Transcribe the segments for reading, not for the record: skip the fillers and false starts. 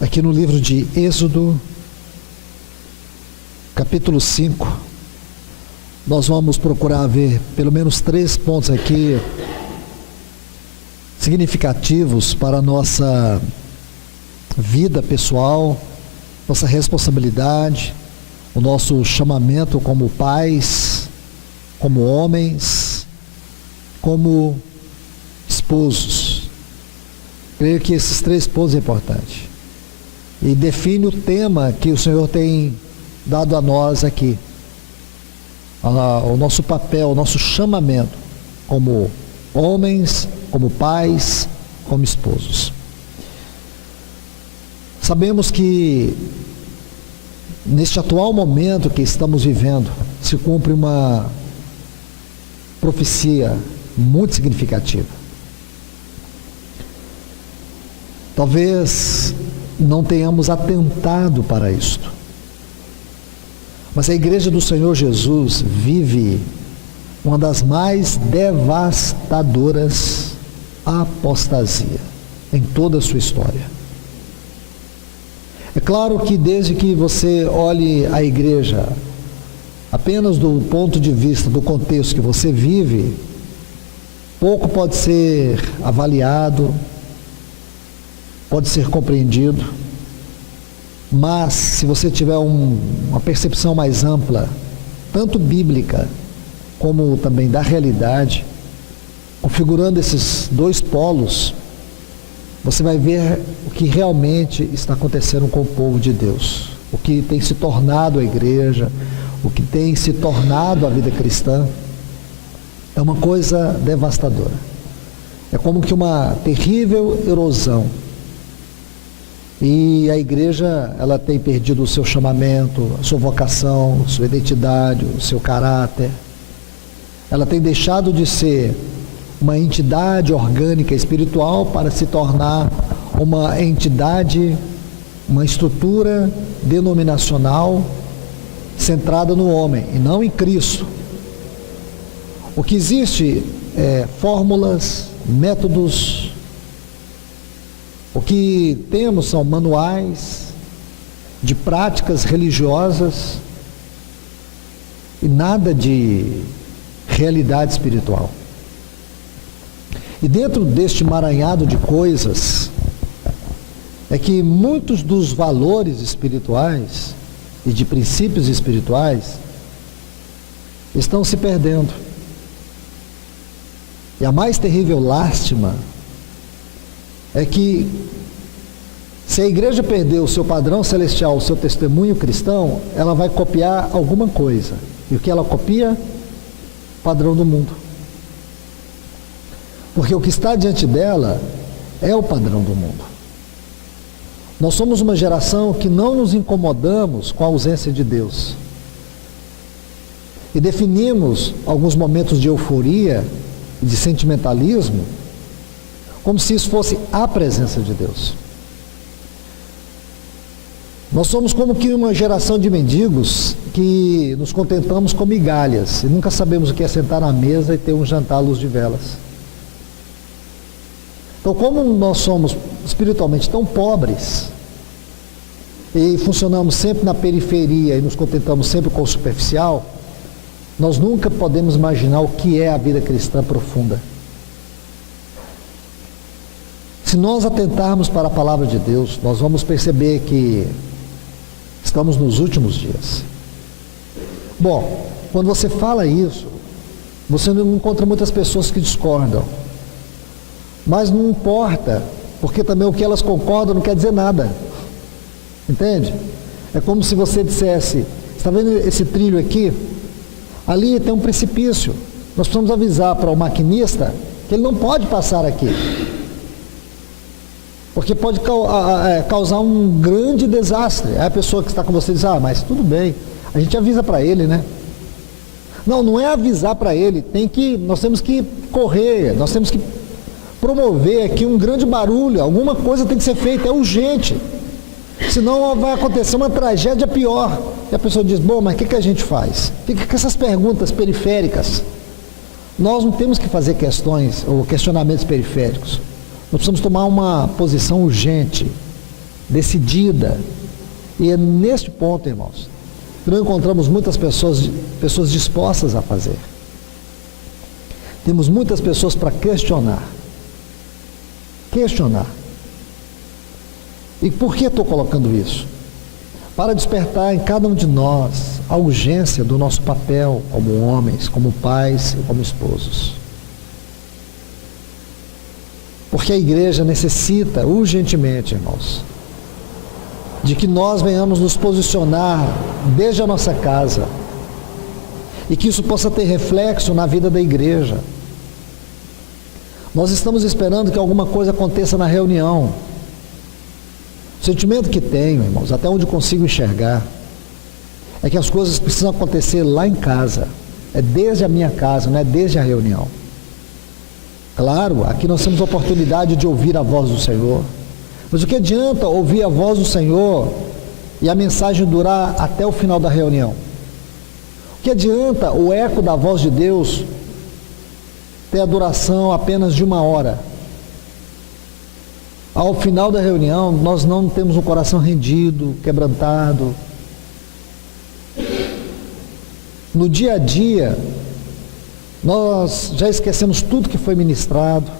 aqui no livro de Êxodo, capítulo 5, nós vamos procurar ver pelo menos 3 pontos aqui significativos para a nossa vida pessoal, nossa responsabilidade, o nosso chamamento como pais, como homens, como esposos. Creio que esses 3 pontos são importantes. E define o tema que o Senhor tem dado a nós aqui. O nosso papel, o nosso chamamento como homens, como pais, como esposos. Sabemos que neste atual momento que estamos vivendo, se cumpre uma profecia muito significativa. Talvez não tenhamos atentado para isto, mas a igreja do Senhor Jesus vive uma das mais devastadoras apostasias em toda a sua história. É claro que desde que você olhe a igreja apenas do ponto de vista do contexto que você vive, pouco pode ser avaliado, pode ser compreendido, mas se você tiver uma percepção mais ampla, tanto bíblica como também da realidade, configurando esses 2 polos, você vai ver o que realmente está acontecendo com o povo de Deus, o que tem se tornado a igreja, o que tem se tornado a vida cristã. É uma coisa devastadora. É como que uma terrível erosão. E a igreja, ela tem perdido o seu chamamento, a sua vocação, a sua identidade, o seu caráter. Ela tem deixado de ser uma entidade orgânica espiritual para se tornar uma entidade, uma estrutura denominacional centrada no homem e não em Cristo. O que existe é fórmulas, métodos. O que temos são manuais de práticas religiosas e nada de realidade espiritual. E dentro deste emaranhado de coisas, é que muitos dos valores espirituais e de princípios espirituais estão se perdendo. E a mais terrível lástima é que, se a igreja perder o seu padrão celestial, o seu testemunho cristão, ela vai copiar alguma coisa. E o que ela copia? O padrão do mundo. Porque o que está diante dela é o padrão do mundo. Nós somos uma geração que não nos incomodamos com a ausência de Deus. E definimos alguns momentos de euforia e de sentimentalismo como se isso fosse a presença de Deus. Nós somos como que uma geração de mendigos que nos contentamos com migalhas e nunca sabemos o que é sentar à mesa e ter um jantar à luz de velas. Então, como nós somos espiritualmente tão pobres e funcionamos sempre na periferia e nos contentamos sempre com o superficial, nós nunca podemos imaginar o que é a vida cristã profunda. Se nós atentarmos para a palavra de Deus, nós vamos perceber que estamos nos últimos dias. Bom, quando você fala isso, você não encontra muitas pessoas que discordam. Mas não importa, porque também o que elas concordam não quer dizer nada. Entende? É como se você dissesse: está vendo esse trilho aqui? Ali tem um precipício. Nós precisamos avisar para o maquinista que ele não pode passar aqui, porque pode causar um grande desastre. Aí a pessoa que está com você diz: ah, mas tudo bem, a gente avisa para ele, né? Não, não é avisar para ele, nós temos que correr, nós temos que promover aqui um grande barulho, alguma coisa tem que ser feita, é urgente, senão vai acontecer uma tragédia pior. E a pessoa diz: bom, mas o que a gente faz? Fica com essas perguntas periféricas. Nós não temos que fazer questões ou questionamentos periféricos, nós precisamos tomar uma posição urgente. decidida. E é neste ponto, irmãos, que nós encontramos muitas pessoas dispostas a fazer. Temos muitas pessoas para questionar. E por que estou colocando isso? Para despertar em cada um de nós a urgência do nosso papel como homens, como pais e como esposos. Porque a igreja necessita urgentemente, irmãos, de que nós venhamos nos posicionar desde a nossa casa e que isso possa ter reflexo na vida da igreja. Nós estamos esperando que alguma coisa aconteça na reunião. O sentimento que tenho, irmãos, até onde consigo enxergar, é que as coisas precisam acontecer lá em casa. É desde a minha casa, não é desde a reunião. Claro, aqui nós temos a oportunidade de ouvir a voz do Senhor. Mas o que adianta ouvir a voz do Senhor e a mensagem durar até o final da reunião? O que adianta o eco da voz de Deus ter a duração apenas de 1 hora? Ao final da reunião, nós não temos um coração rendido, quebrantado. No dia a dia, nós já esquecemos tudo que foi ministrado.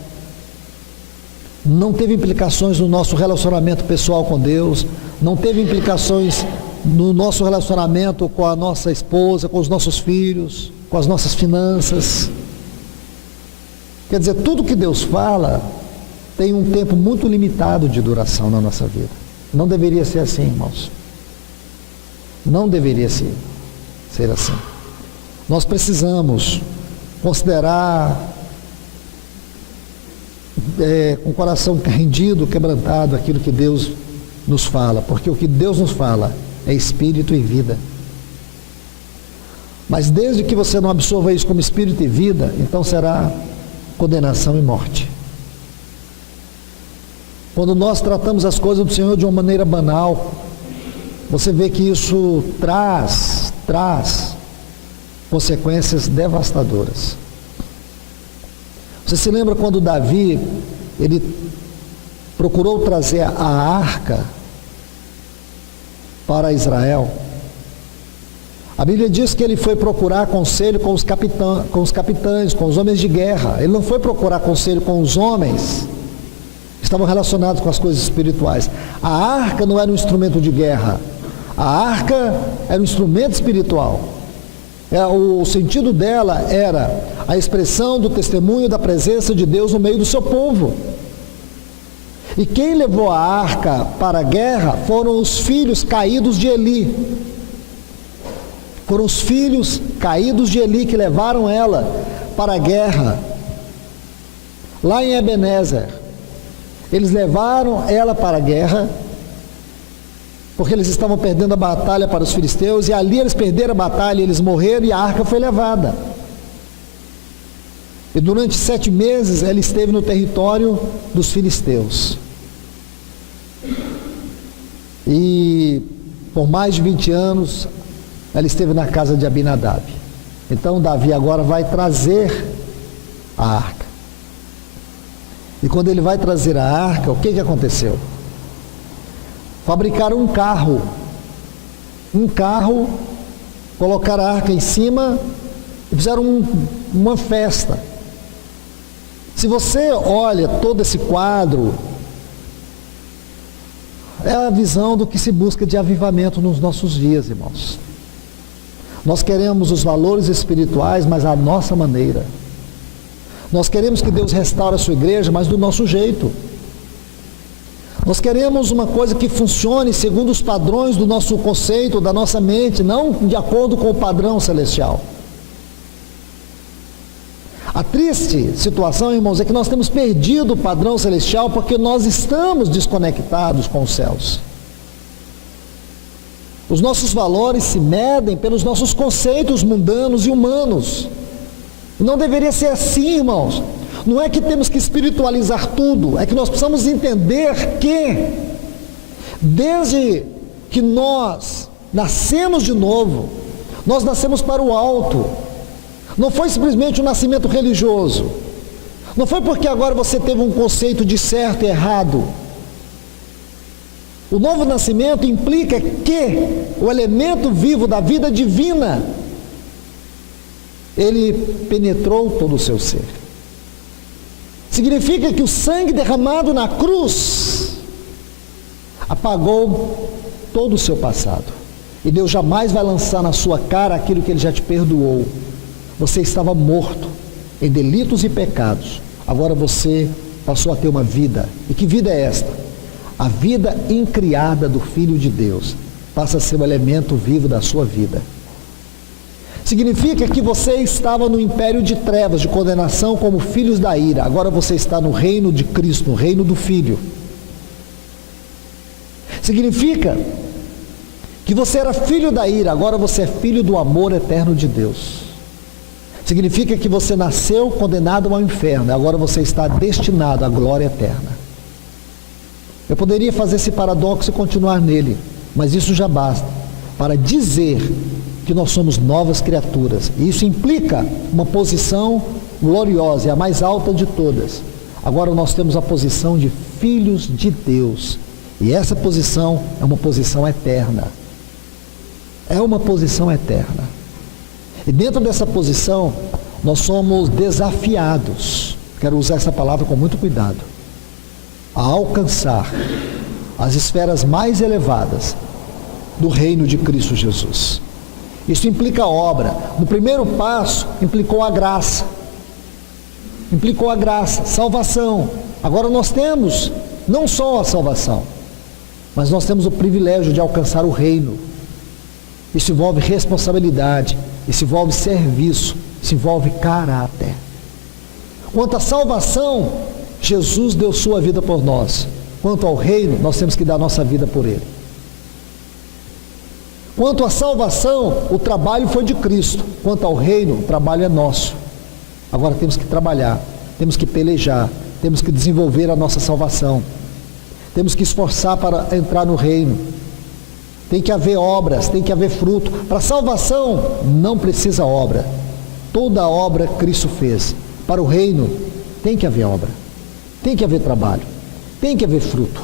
Não teve implicações no nosso relacionamento pessoal com Deus, não teve implicações no nosso relacionamento com a nossa esposa, com os nossos filhos, com as nossas finanças. Quer dizer, tudo que Deus fala tem um tempo muito limitado de duração na nossa vida. Não deveria ser assim, irmãos. Não deveria ser assim. Nós precisamos considerar com o coração rendido, quebrantado, aquilo que Deus nos fala, porque o que Deus nos fala é espírito e vida. Mas desde que você não absorva isso como espírito e vida, então será condenação e morte. Quando nós tratamos as coisas do Senhor de uma maneira banal, você vê que isso traz consequências devastadoras. Você se lembra quando Davi, ele procurou trazer a arca para Israel? A Bíblia diz que ele foi procurar conselho com os capitães, com os homens de guerra. Ele não foi procurar conselho com os homens que estavam relacionados com as coisas espirituais. A arca não era um instrumento de guerra. A arca era um instrumento espiritual. O sentido dela era a expressão do testemunho da presença de Deus no meio do seu povo. E quem levou a arca para a guerra foram os filhos caídos de Eli. Foram os filhos caídos de Eli que levaram ela para a guerra. Lá em Ebenezer, eles levaram ela para a guerra, porque eles estavam perdendo a batalha para os filisteus, e ali eles perderam a batalha, eles morreram e a arca foi levada. E durante 7 meses ela esteve no território dos filisteus. E por mais de 20 anos ela esteve na casa de Abinadab. Então Davi agora vai trazer a arca. E quando ele vai trazer a arca, o que aconteceu? Fabricaram um carro, colocaram a arca em cima e fizeram uma festa. Se você olha todo esse quadro, é a visão do que se busca de avivamento nos nossos dias, irmãos. Nós queremos os valores espirituais, mas à nossa maneira. Nós queremos que Deus restaure a sua igreja, mas do nosso jeito. Nós queremos uma coisa que funcione segundo os padrões do nosso conceito, da nossa mente, não de acordo com o padrão celestial. A triste situação, irmãos, é que nós temos perdido o padrão celestial porque nós estamos desconectados com os céus. Os nossos valores se medem pelos nossos conceitos mundanos e humanos. Não deveria ser assim, irmãos. Não é que temos que espiritualizar tudo, é que nós precisamos entender que, desde que nós nascemos de novo, nós nascemos para o alto. Não foi simplesmente um nascimento religioso. Não foi porque agora você teve um conceito de certo e errado. O novo nascimento implica que o elemento vivo da vida divina, ele penetrou todo o seu ser. Significa que o sangue derramado na cruz apagou todo o seu passado. E Deus jamais vai lançar na sua cara aquilo que Ele já te perdoou. Você estava morto em delitos e pecados. Agora você passou a ter uma vida. E que vida é esta? A vida incriada do Filho de Deus passa a ser o elemento vivo da sua vida. Significa que você estava no império de trevas, de condenação, como filhos da ira. Agora você está no reino de Cristo, no reino do Filho. Significa que você era filho da ira, agora você é filho do amor eterno de Deus. Significa que você nasceu condenado ao inferno, agora você está destinado à glória eterna. Eu poderia fazer esse paradoxo e continuar nele, mas isso já basta para dizer que nós somos novas criaturas. E isso implica uma posição gloriosa, é a mais alta de todas. Agora nós temos a posição de filhos de Deus. E essa posição é uma posição eterna. É uma posição eterna. E dentro dessa posição, nós somos desafiados, quero usar essa palavra com muito cuidado, a alcançar as esferas mais elevadas do reino de Cristo Jesus. Isso implica obra. No primeiro passo, implicou a graça. Implicou a graça, salvação. Agora nós temos não só a salvação, mas nós temos o privilégio de alcançar o reino. Isso envolve responsabilidade, isso envolve serviço, isso envolve caráter. Quanto à salvação, Jesus deu sua vida por nós. Quanto ao reino, nós temos que dar nossa vida por ele. Quanto à salvação, o trabalho foi de Cristo. Quanto ao reino, o trabalho é nosso. Agora temos que trabalhar, temos que pelejar, temos que desenvolver a nossa salvação. Temos que esforçar para entrar no reino. Tem que haver obras, tem que haver fruto. Para a salvação, não precisa obra. Toda obra Cristo fez. Para o reino, tem que haver obra. Tem que haver trabalho. Tem que haver fruto.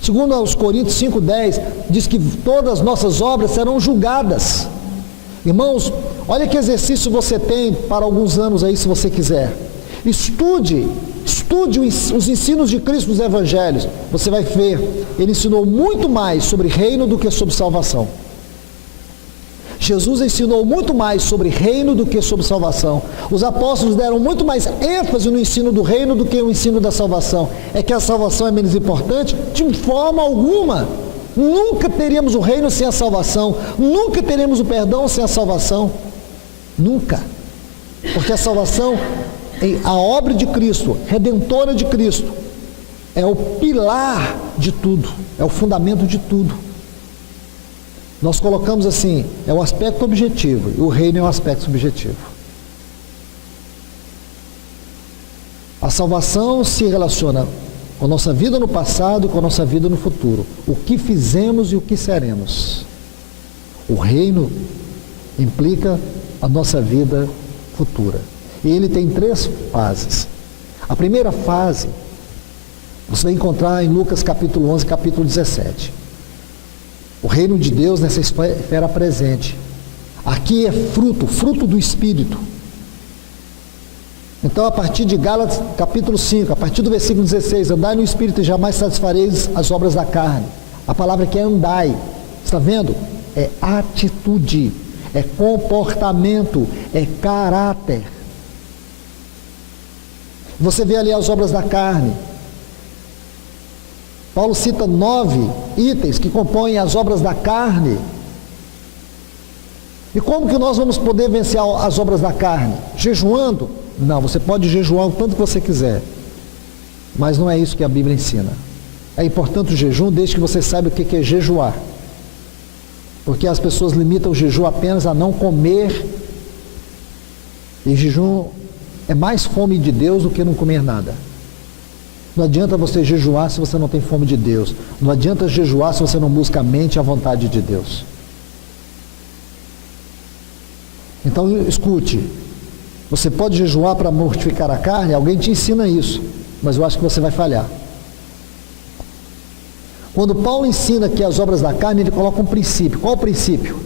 Segundo aos Coríntios 5,10, diz que todas as nossas obras serão julgadas. Irmãos, olha que exercício você tem para alguns anos aí, se você quiser. Estude os ensinos de Cristo nos Evangelhos. Você vai ver, ele ensinou muito mais sobre reino do que sobre salvação. Jesus ensinou muito mais sobre reino do que sobre salvação. Os apóstolos deram muito mais ênfase no ensino do reino do que no ensino da salvação. É que a salvação é menos importante? De forma alguma. Nunca teríamos o reino sem a salvação. Nunca teremos o perdão sem a salvação. Nunca. Porque a salvação, a obra de Cristo, redentora de Cristo, é o pilar de tudo, é o fundamento de tudo. Nós colocamos assim, é o aspecto objetivo, e o reino é o aspecto subjetivo. A salvação se relaciona com a nossa vida no passado e com a nossa vida no futuro. O que fizemos e o que seremos. O reino implica a nossa vida futura. E ele tem 3 fases. A primeira fase, você vai encontrar em Lucas capítulo 11, capítulo 17. O reino de Deus nessa esfera presente. Aqui é fruto do Espírito. Então, a partir de Gálatas capítulo 5, a partir do versículo 16, andai no Espírito e jamais satisfareis as obras da carne. A palavra que é andai, está vendo? É atitude, é comportamento, é caráter. Você vê ali as obras da carne. Paulo cita 9 itens que compõem as obras da carne. E como que nós vamos poder vencer as obras da carne? Jejuando? Não, você pode jejuar o tanto que você quiser. Mas não é isso que a Bíblia ensina. É importante o jejum desde que você saiba o que é jejuar. Porque as pessoas limitam o jejum apenas a não comer. E jejum é mais fome de Deus do que não comer nada. Não adianta você jejuar se você não tem fome de Deus. Não adianta jejuar se você não busca a mente e a vontade de Deus. Então, escute. Você pode jejuar para mortificar a carne? Alguém te ensina isso. Mas eu acho que você vai falhar. Quando Paulo ensina que as obras da carne, ele coloca um princípio. Qual o princípio?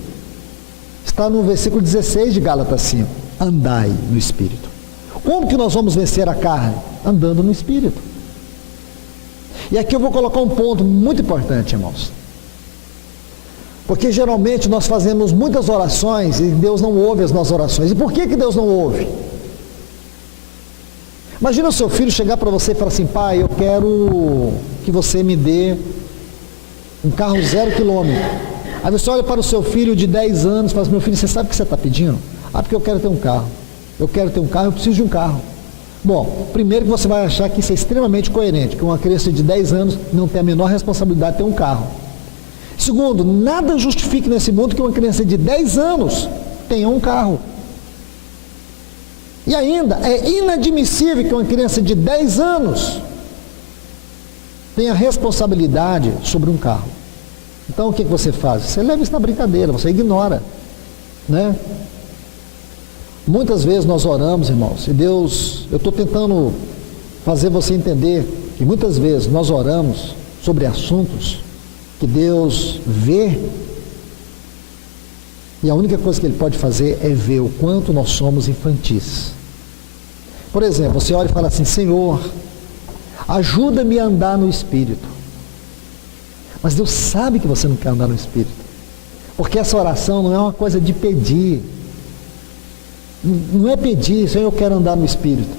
Está no versículo 16 de Gálatas 5. Andai no Espírito. Como que nós vamos vencer a carne? Andando no Espírito. E aqui eu vou colocar um ponto muito importante, irmãos. Porque geralmente nós fazemos muitas orações e Deus não ouve as nossas orações. E por que Deus não ouve? Imagina o seu filho chegar para você e falar assim: pai, eu quero que você me dê um carro 0 quilômetro. Aí você olha para o seu filho de 10 anos e fala assim: meu filho, você sabe o que você está pedindo? Ah, porque eu quero ter um carro. Eu quero ter um carro, eu preciso de um carro. Bom, primeiro que você vai achar que isso é extremamente coerente, que uma criança de 10 anos não tem a menor responsabilidade de ter um carro. Segundo, nada justifica nesse mundo que uma criança de 10 anos tenha um carro. E ainda, é inadmissível que uma criança de 10 anos tenha responsabilidade sobre um carro. Então o que você faz? Você leva isso na brincadeira, você ignora, né? Muitas vezes nós oramos, irmãos, e Deus, eu estou tentando fazer você entender que muitas vezes nós oramos sobre assuntos que Deus vê, e a única coisa que Ele pode fazer é ver o quanto nós somos infantis. Por exemplo, você ora e fala assim: Senhor, ajuda-me a andar no Espírito. Mas Deus sabe que você não quer andar no Espírito, porque essa oração não é uma coisa de pedir. Não é pedir: Senhor, eu quero andar no Espírito.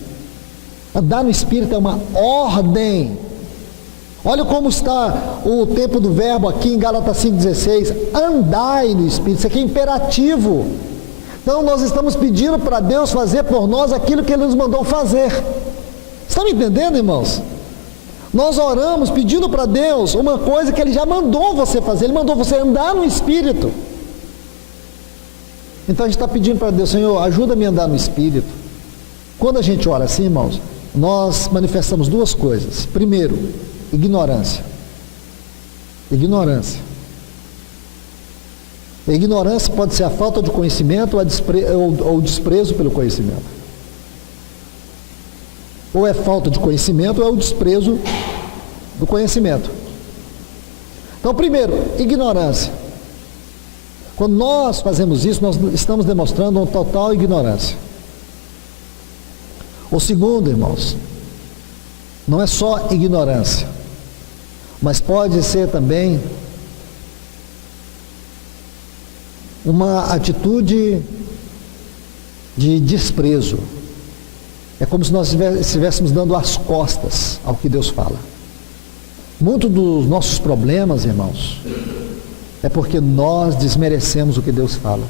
Andar no Espírito é uma ordem. Olha como está o tempo do verbo aqui em Gálatas 5,16. Andai no Espírito. Isso aqui é imperativo. Então nós estamos pedindo para Deus fazer por nós aquilo que Ele nos mandou fazer. Estão me entendendo, irmãos? Nós oramos pedindo para Deus uma coisa que Ele já mandou você fazer. Ele mandou você andar no Espírito. Então a gente está pedindo para Deus: Senhor, ajuda-me a andar no Espírito. Quando a gente ora assim, irmãos, nós manifestamos duas coisas. Primeiro, ignorância. Ignorância. A ignorância pode ser a falta de conhecimento ou o desprezo pelo conhecimento. Ou é falta de conhecimento ou é o desprezo do conhecimento. Então, primeiro, ignorância. Quando nós fazemos isso, nós estamos demonstrando uma total ignorância. O segundo, irmãos, não é só ignorância, mas pode ser também uma atitude de desprezo. É como se nós estivéssemos dando as costas ao que Deus fala. Muitos dos nossos problemas, irmãos, é porque nós desmerecemos o que Deus fala.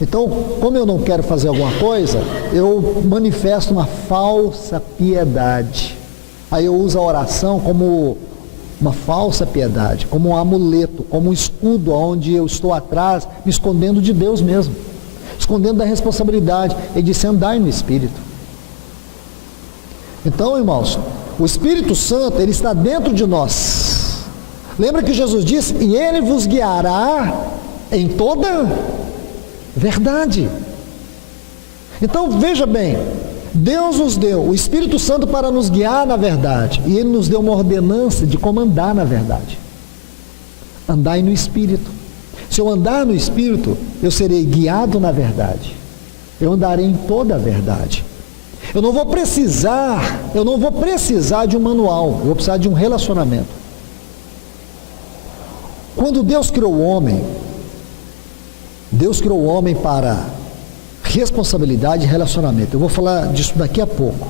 Então, como eu não quero fazer alguma coisa, eu manifesto uma falsa piedade. Aí eu uso a oração como uma falsa piedade, como um amuleto, como um escudo onde eu estou atrás, me escondendo de Deus mesmo, escondendo da responsabilidade. Ele disse: andai no Espírito. Então, irmãos, o Espírito Santo, ele está dentro de nós. Lembra que Jesus disse: e Ele vos guiará em toda verdade. Então veja bem, Deus nos deu o Espírito Santo para nos guiar na verdade, e Ele nos deu uma ordenança de como andar na verdade. Andai no Espírito. Se eu andar no Espírito, eu serei guiado na verdade, eu andarei em toda a verdade. Eu não vou precisar de um manual, eu vou precisar de um relacionamento. Quando Deus criou o homem para responsabilidade e relacionamento. Eu vou falar disso daqui a pouco,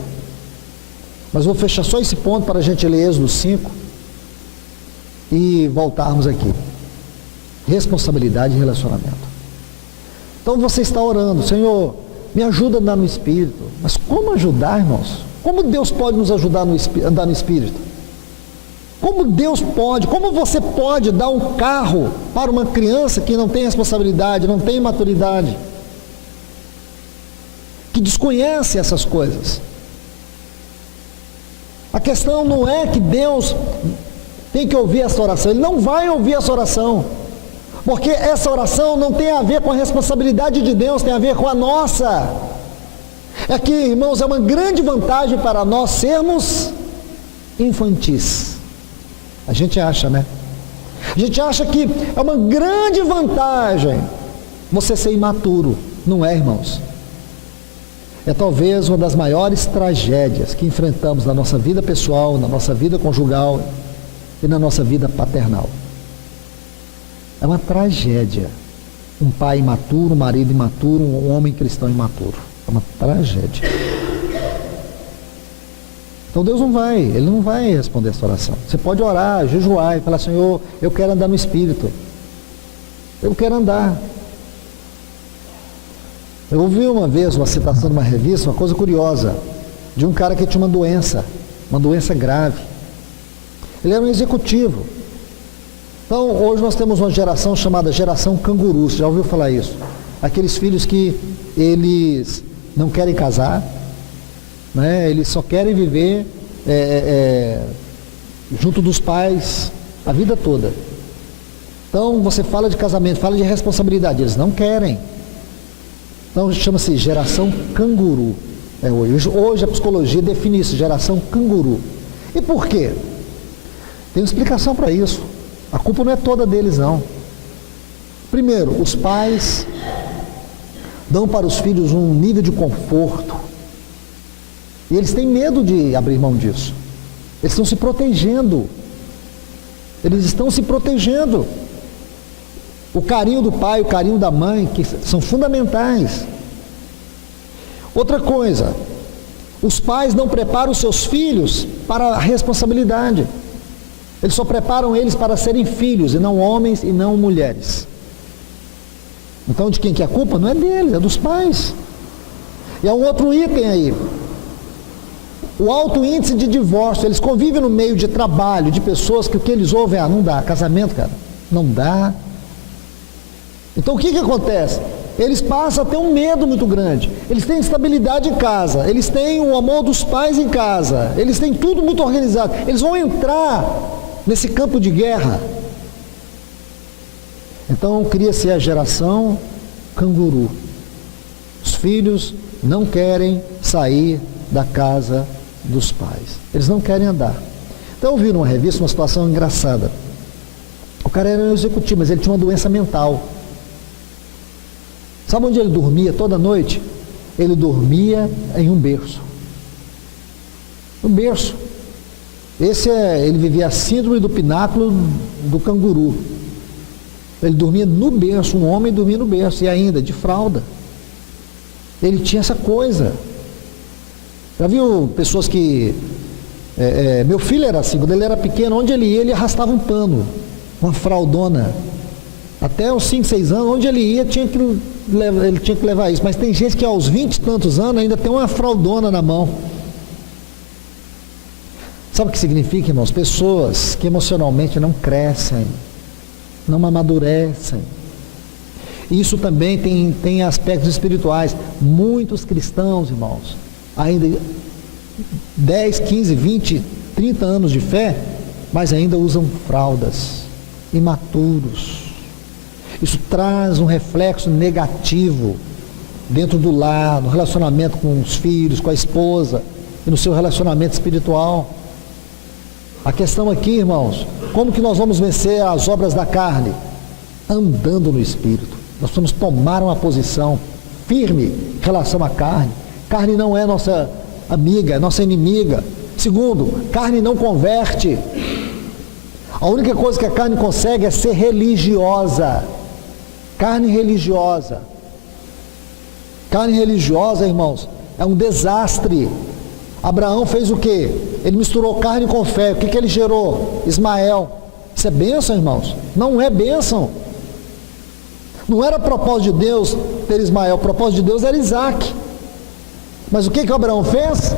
mas vou fechar só esse ponto para a gente ler Êxodo 5 e voltarmos aqui. Responsabilidade e relacionamento. Então você está orando: Senhor, me ajuda a andar no Espírito. Mas como ajudar, irmãos? Como Deus pode nos ajudar a andar no Espírito? Como você pode dar um carro para uma criança que não tem responsabilidade, não tem maturidade, que desconhece essas coisas? A questão não é que Deus tem que ouvir essa oração. Ele não vai ouvir essa oração, porque essa oração não tem a ver com a responsabilidade de Deus, tem a ver com a nossa. É que, irmãos, é uma grande vantagem para nós sermos infantis. A gente acha, né? A gente acha que é uma grande vantagem você ser imaturo. Não é, irmãos. É talvez uma das maiores tragédias que enfrentamos na nossa vida pessoal, na nossa vida conjugal e na nossa vida paternal. É uma tragédia. Um pai imaturo, um marido imaturo, um homem cristão imaturo. É uma tragédia. Então Deus Ele não vai responder essa oração. Você pode orar, jejuar e falar: Senhor, eu quero andar no Espírito. Eu quero andar. Eu ouvi uma vez uma citação de uma revista, uma coisa curiosa, de um cara que tinha uma doença grave. Ele era um executivo. Então, hoje nós temos uma geração chamada geração canguru. Você já ouviu falar isso? Aqueles filhos que eles não querem casar, né? Eles só querem viver junto dos pais a vida toda. Então, você fala de casamento, fala de responsabilidade, eles não querem. Então, chama-se geração canguru. Hoje a psicologia define isso, geração canguru. E por quê? Tem uma explicação para isso. A culpa não é toda deles, não. Primeiro, os pais dão para os filhos um nível de conforto. E eles têm medo de abrir mão disso. Eles estão se protegendo. O carinho do pai, o carinho da mãe, que são fundamentais. Outra coisa, os pais não preparam os seus filhos para a responsabilidade. Eles só preparam eles para serem filhos, e não homens e não mulheres. Então, de quem que é a culpa? Não é deles, é dos pais. E há um outro item aí. O alto índice de divórcio. Eles convivem no meio de trabalho, de pessoas que o que eles ouvem é: não dá, casamento, cara, não dá. Então o que acontece? Eles passam a ter um medo muito grande. Eles têm estabilidade em casa, eles têm o amor dos pais em casa, eles têm tudo muito organizado. Eles vão entrar nesse campo de guerra. Então cria-se a geração canguru. Os filhos não querem sair da casa dos pais, eles não querem andar. Então eu vi numa revista uma situação engraçada. O cara era um executivo, mas ele tinha uma doença mental. Sabe onde ele dormia toda noite? Ele dormia em um berço. Um berço. Ele vivia a síndrome do pináculo do canguru. Ele dormia no berço, um homem dormia no berço, e ainda de fralda. Ele tinha essa coisa. Já viu pessoas que... meu filho era assim, quando ele era pequeno, onde ele ia, ele arrastava um pano, uma fraldona. Até os 5, 6 anos, onde ele ia, ele tinha que levar isso. Mas tem gente que aos 20 e tantos anos ainda tem uma fraldona na mão. Sabe o que significa, irmãos? Pessoas que emocionalmente não crescem, não amadurecem. Isso também tem aspectos espirituais. Muitos cristãos, irmãos, ainda 10, 15, 20, 30 anos de fé, mas ainda usam fraldas, imaturos. Isso traz um reflexo negativo dentro do lar, no relacionamento com os filhos, com a esposa e no seu relacionamento espiritual. A questão aqui, irmãos, como que nós vamos vencer as obras da carne? Andando no Espírito. Nós vamos tomar uma posição firme em relação à carne. Carne não é nossa amiga, é nossa inimiga. Segundo, carne não converte. A única coisa que a carne consegue é ser religiosa. Carne religiosa. Carne religiosa, irmãos, é um desastre. Abraão fez o quê? Ele misturou carne com fé. O que ele gerou? Ismael. Isso é bênção, irmãos? Não é bênção. Não era propósito de Deus ter Ismael. O propósito de Deus era Isaac. Mas o que o Abraão fez?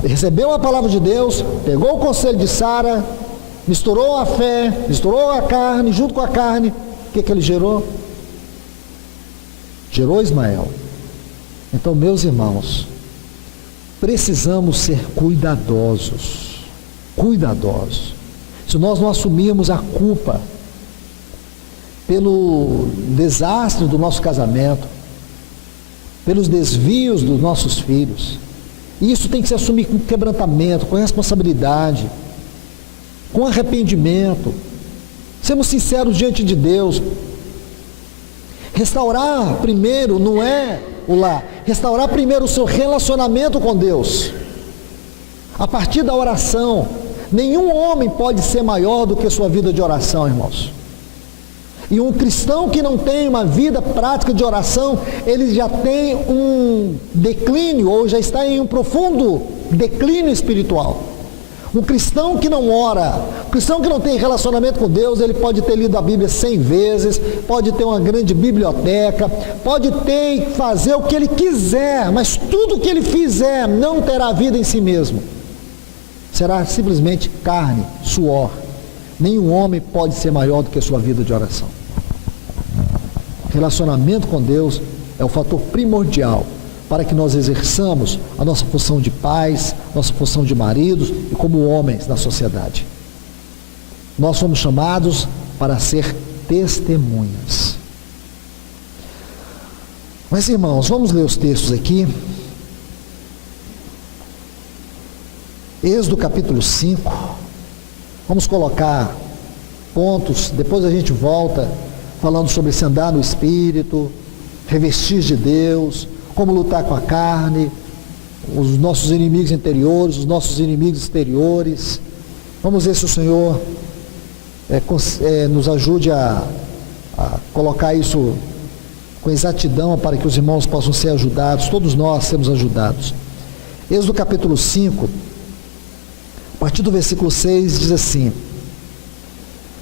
Ele recebeu a palavra de Deus, pegou o conselho de Sara, misturou a fé, misturou a carne, junto com a carne. O que ele gerou? Gerou Ismael. Então, meus irmãos, precisamos ser cuidadosos. Cuidadosos. Se nós não assumirmos a culpa pelo desastre do nosso casamento, pelos desvios dos nossos filhos, isso tem que se assumir com quebrantamento, com responsabilidade. com arrependimento. Sermos sinceros diante de Deus. Restaurar primeiro não é o lar. Restaurar primeiro o seu relacionamento com Deus. A partir da oração. Nenhum homem pode ser maior do que sua vida de oração, irmãos. E um cristão que não tem uma vida prática de oração, ele já tem um declínio, ou já está em um profundo declínio espiritual. Um cristão que não ora, um cristão que não tem relacionamento com Deus, ele pode ter lido a Bíblia 100 vezes, pode ter uma grande biblioteca, pode ter e fazer o que ele quiser, mas tudo que ele fizer não terá vida em si mesmo. Será simplesmente carne, suor. Nenhum homem pode ser maior do que a sua vida de oração. Relacionamento com Deus é o fator primordial para que nós exerçamos a nossa função de pais, nossa função de maridos e como homens na sociedade. Nós somos chamados para ser testemunhas. Mas, irmãos, vamos ler os textos aqui. Êxodo capítulo 5. Vamos colocar pontos, depois a gente volta falando sobre se andar no Espírito, revestir de Deus, como lutar com a carne, os nossos inimigos interiores, os nossos inimigos exteriores. Vamos ver se o Senhor nos ajude a colocar isso com exatidão para que os irmãos possam ser ajudados, todos nós sermos ajudados. Êxodo capítulo 5, a partir do versículo 6, diz assim: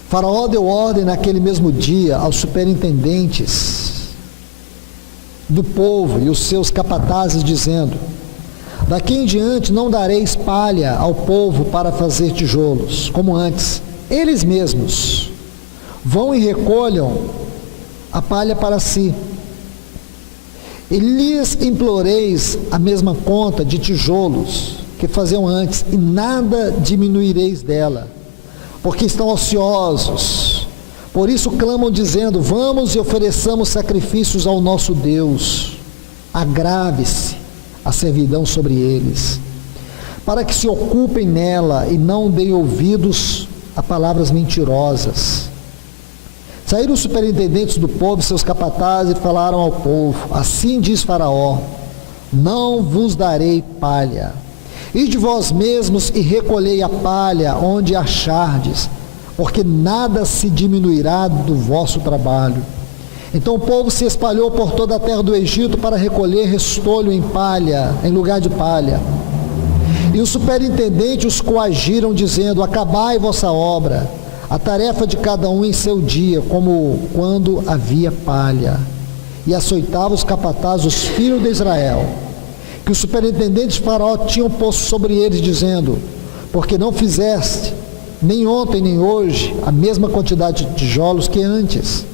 Faraó deu ordem naquele mesmo dia aos superintendentes do povo e os seus capatazes, dizendo: daqui em diante não dareis palha ao povo para fazer tijolos, como antes. Eles mesmos vão e recolham a palha para si. E lhes imploreis a mesma conta de tijolos que faziam antes, e nada diminuireis dela, porque estão ociosos. Por isso clamam dizendo: vamos e ofereçamos sacrifícios ao nosso Deus. Agrave-se a servidão sobre eles, para que se ocupem nela e não deem ouvidos a palavras mentirosas. Saíram os superintendentes do povo e seus capatazes e falaram ao povo: assim diz Faraó: não vos darei palha. Ide vós mesmos e recolhei a palha onde achardes, porque nada se diminuirá do vosso trabalho. Então o povo se espalhou por toda a terra do Egito para recolher restolho em palha, em lugar de palha. E os superintendentes os coagiram, dizendo: acabai vossa obra, a tarefa de cada um em seu dia, como quando havia palha. E açoitava os capatazes, os filhos de Israel, que os superintendentes de Faraó tinham posto sobre eles, dizendo: porque não fizeste, nem ontem nem hoje, a mesma quantidade de tijolos que antes.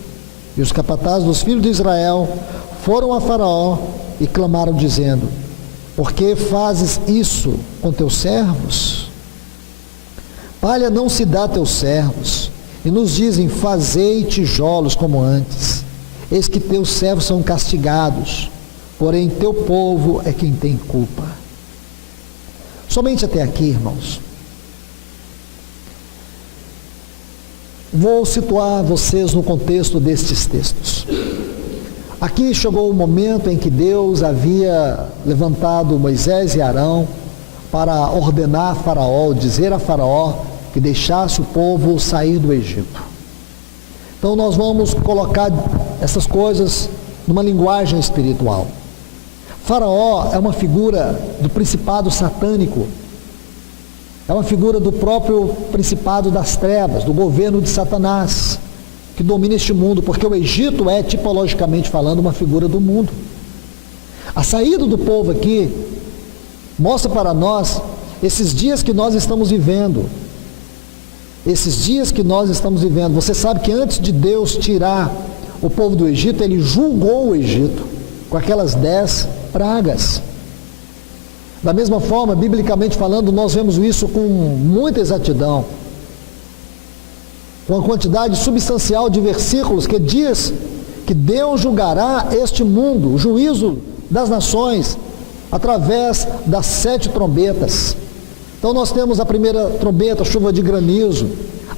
E os capatazes dos filhos de Israel foram a Faraó e clamaram, dizendo: por que fazes isso com teus servos? Palha não se dá a teus servos. E nos dizem: fazei tijolos como antes. Eis que teus servos são castigados, porém teu povo é quem tem culpa. Somente até aqui, irmãos. Vou situar vocês no contexto destes textos. Aqui chegou o momento em que Deus havia levantado Moisés e Arão para ordenar a Faraó, dizer a Faraó que deixasse o povo sair do Egito. Então nós vamos colocar essas coisas numa linguagem espiritual. Faraó é uma figura do principado satânico, é uma figura do próprio principado das trevas, do governo de Satanás, que domina este mundo, porque o Egito é, tipologicamente falando, uma figura do mundo. A saída do povo aqui mostra para nós esses dias que nós estamos vivendo. Esses dias que nós estamos vivendo. Você sabe que antes de Deus tirar o povo do Egito, Ele julgou o Egito com aquelas 10 pragas. Da mesma forma, biblicamente falando, nós vemos isso com muita exatidão, com uma quantidade substancial de versículos que diz que Deus julgará este mundo, o juízo das nações, através das 7 trombetas. Então nós temos a primeira trombeta, chuva de granizo.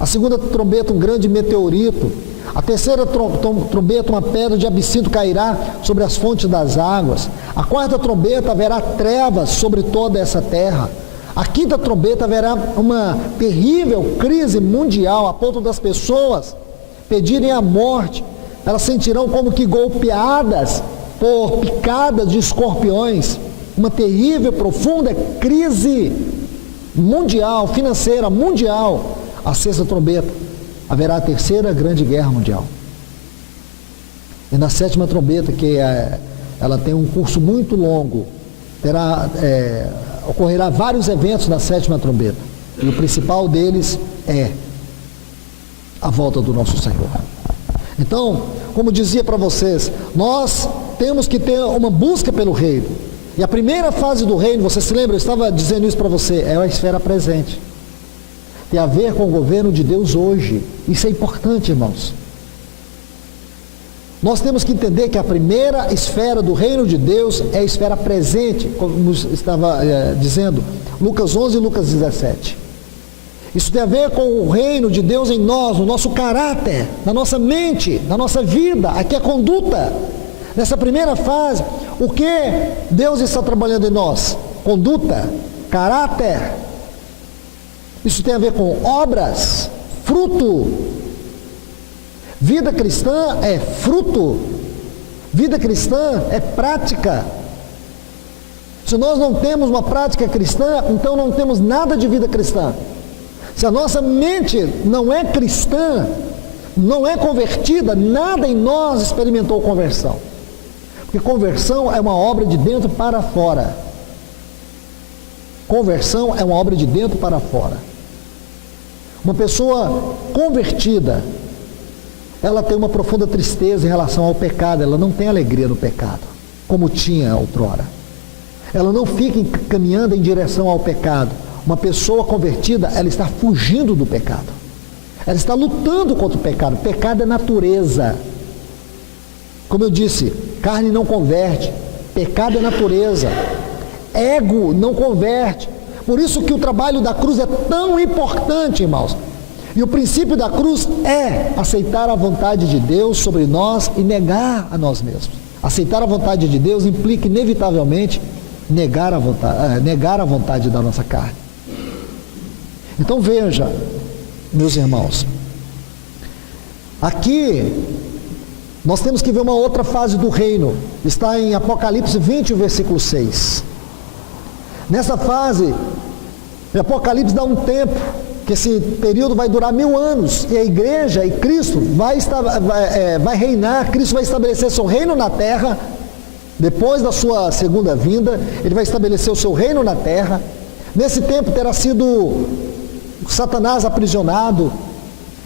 A segunda trombeta, um grande meteorito. A terceira trombeta, uma pedra de absinto cairá sobre as fontes das águas. A quarta trombeta, haverá trevas sobre toda essa terra. A quinta trombeta, haverá uma terrível crise mundial, a ponto das pessoas pedirem a morte. Elas sentirão como que golpeadas por picadas de escorpiões. Uma terrível, profunda crise mundial, financeira, mundial. A sexta trombeta, haverá a terceira grande guerra mundial. E na sétima trombeta, ela tem um curso muito longo, ocorrerá vários eventos na sétima trombeta. E o principal deles é a volta do nosso Senhor. Então, como dizia para vocês, nós temos que ter uma busca pelo reino. E a primeira fase do reino, você se lembra, eu estava dizendo isso para você, é a esfera presente. Tem a ver com o governo de Deus hoje. Isso é importante, irmãos. Nós temos que entender que a primeira esfera do reino de Deus é a esfera presente, como estava dizendo Lucas 11 e Lucas 17. Isso tem a ver com o reino de Deus em nós, no nosso caráter, na nossa mente, na nossa vida, aqui a conduta. Nessa primeira fase, o que Deus está trabalhando em nós? Conduta, caráter. Isso tem a ver com obras, fruto. Vida cristã é fruto. Vida cristã é prática. Se nós não temos uma prática cristã, então não temos nada de vida cristã. Se a nossa mente não é cristã, não é convertida, nada em nós experimentou conversão. Porque conversão é uma obra de dentro para fora. Conversão é uma obra de dentro para fora. Uma pessoa convertida, ela tem uma profunda tristeza em relação ao pecado, ela não tem alegria no pecado, como tinha outrora. Ela não fica caminhando em direção ao pecado. Uma pessoa convertida, ela está fugindo do pecado. Ela está lutando contra o pecado. Pecado é natureza. Como eu disse, carne não converte. Pecado é natureza. Ego não converte. Por isso que o trabalho da cruz é tão importante, irmãos. E o princípio da cruz é aceitar a vontade de Deus sobre nós e negar a nós mesmos. Aceitar a vontade de Deus implica inevitavelmente negar a vontade da nossa carne. Então veja, meus irmãos, aqui nós temos que ver uma outra fase do reino. Está em Apocalipse 20, versículo 6. Nessa fase, o Apocalipse dá um tempo, que esse período vai durar 1000 anos, e a igreja e Cristo vai reinar, Cristo vai estabelecer seu reino na terra. Depois da sua segunda vinda, ele vai estabelecer o seu reino na terra. Nesse tempo terá sido Satanás aprisionado,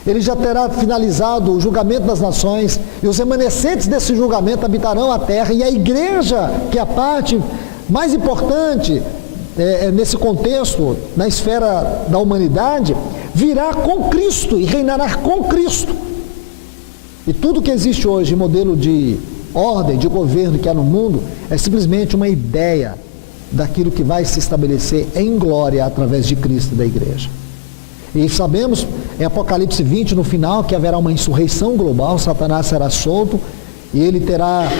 ele já terá finalizado o julgamento das nações, e os remanescentes desse julgamento habitarão a terra, e a igreja, que é a parte mais importante nesse contexto, na esfera da humanidade, virá com Cristo e reinará com Cristo. E tudo que existe hoje, modelo de ordem, de governo que há no mundo, é simplesmente uma ideia daquilo que vai se estabelecer em glória através de Cristo e da igreja. E sabemos em Apocalipse 20, no final, que haverá uma insurreição global, Satanás será solto, e ele terá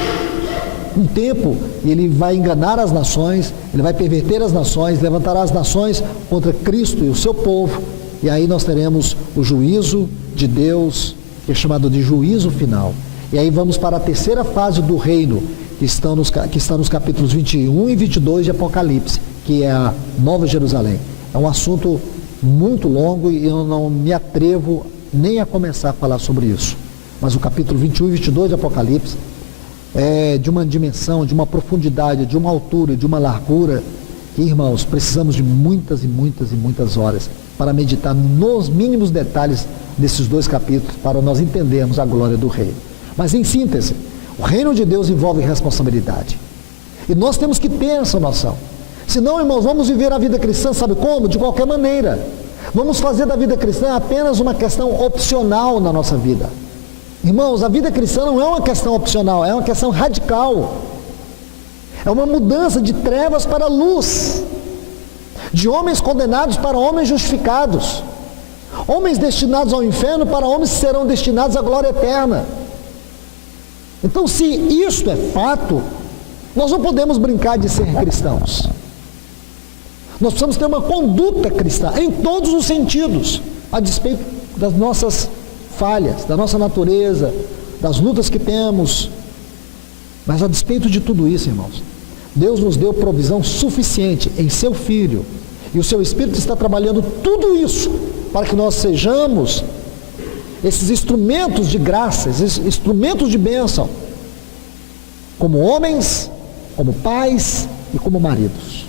um tempo, e ele vai enganar as nações, ele vai perverter as nações, levantará as nações contra Cristo e o seu povo, e aí nós teremos o juízo de Deus, que é chamado de juízo final. E aí vamos para a terceira fase do reino, que está nos capítulos 21 e 22 de Apocalipse, que é a Nova Jerusalém. É um assunto muito longo e eu não me atrevo nem a começar a falar sobre isso. Mas o capítulo 21 e 22 de Apocalipse é de uma dimensão, de uma profundidade, de uma altura, de uma largura, que, irmãos, precisamos de muitas e muitas e muitas horas para meditar nos mínimos detalhes desses dois capítulos, para nós entendermos a glória do reino. Mas em síntese, o reino de Deus envolve responsabilidade. E nós temos que ter essa noção. Senão, irmãos, vamos viver a vida cristã, sabe como? De qualquer maneira. Vamos fazer da vida cristã apenas uma questão opcional na nossa vida. Irmãos, a vida cristã não é uma questão opcional, é uma questão radical. É uma mudança de trevas para a luz. de homens condenados para homens justificados, homens destinados ao inferno para homens que serão destinados à glória eterna. Então, se isto é fato, nós não podemos brincar de ser cristãos. Nós precisamos ter uma conduta cristã em todos os sentidos, a despeito das nossas falhas, da nossa natureza, das lutas que temos. Mas a despeito de tudo isso, irmãos, Deus nos deu provisão suficiente em seu Filho, e o seu Espírito está trabalhando tudo isso para que nós sejamos esses instrumentos de graça, esses instrumentos de bênção, como homens, como pais e como maridos.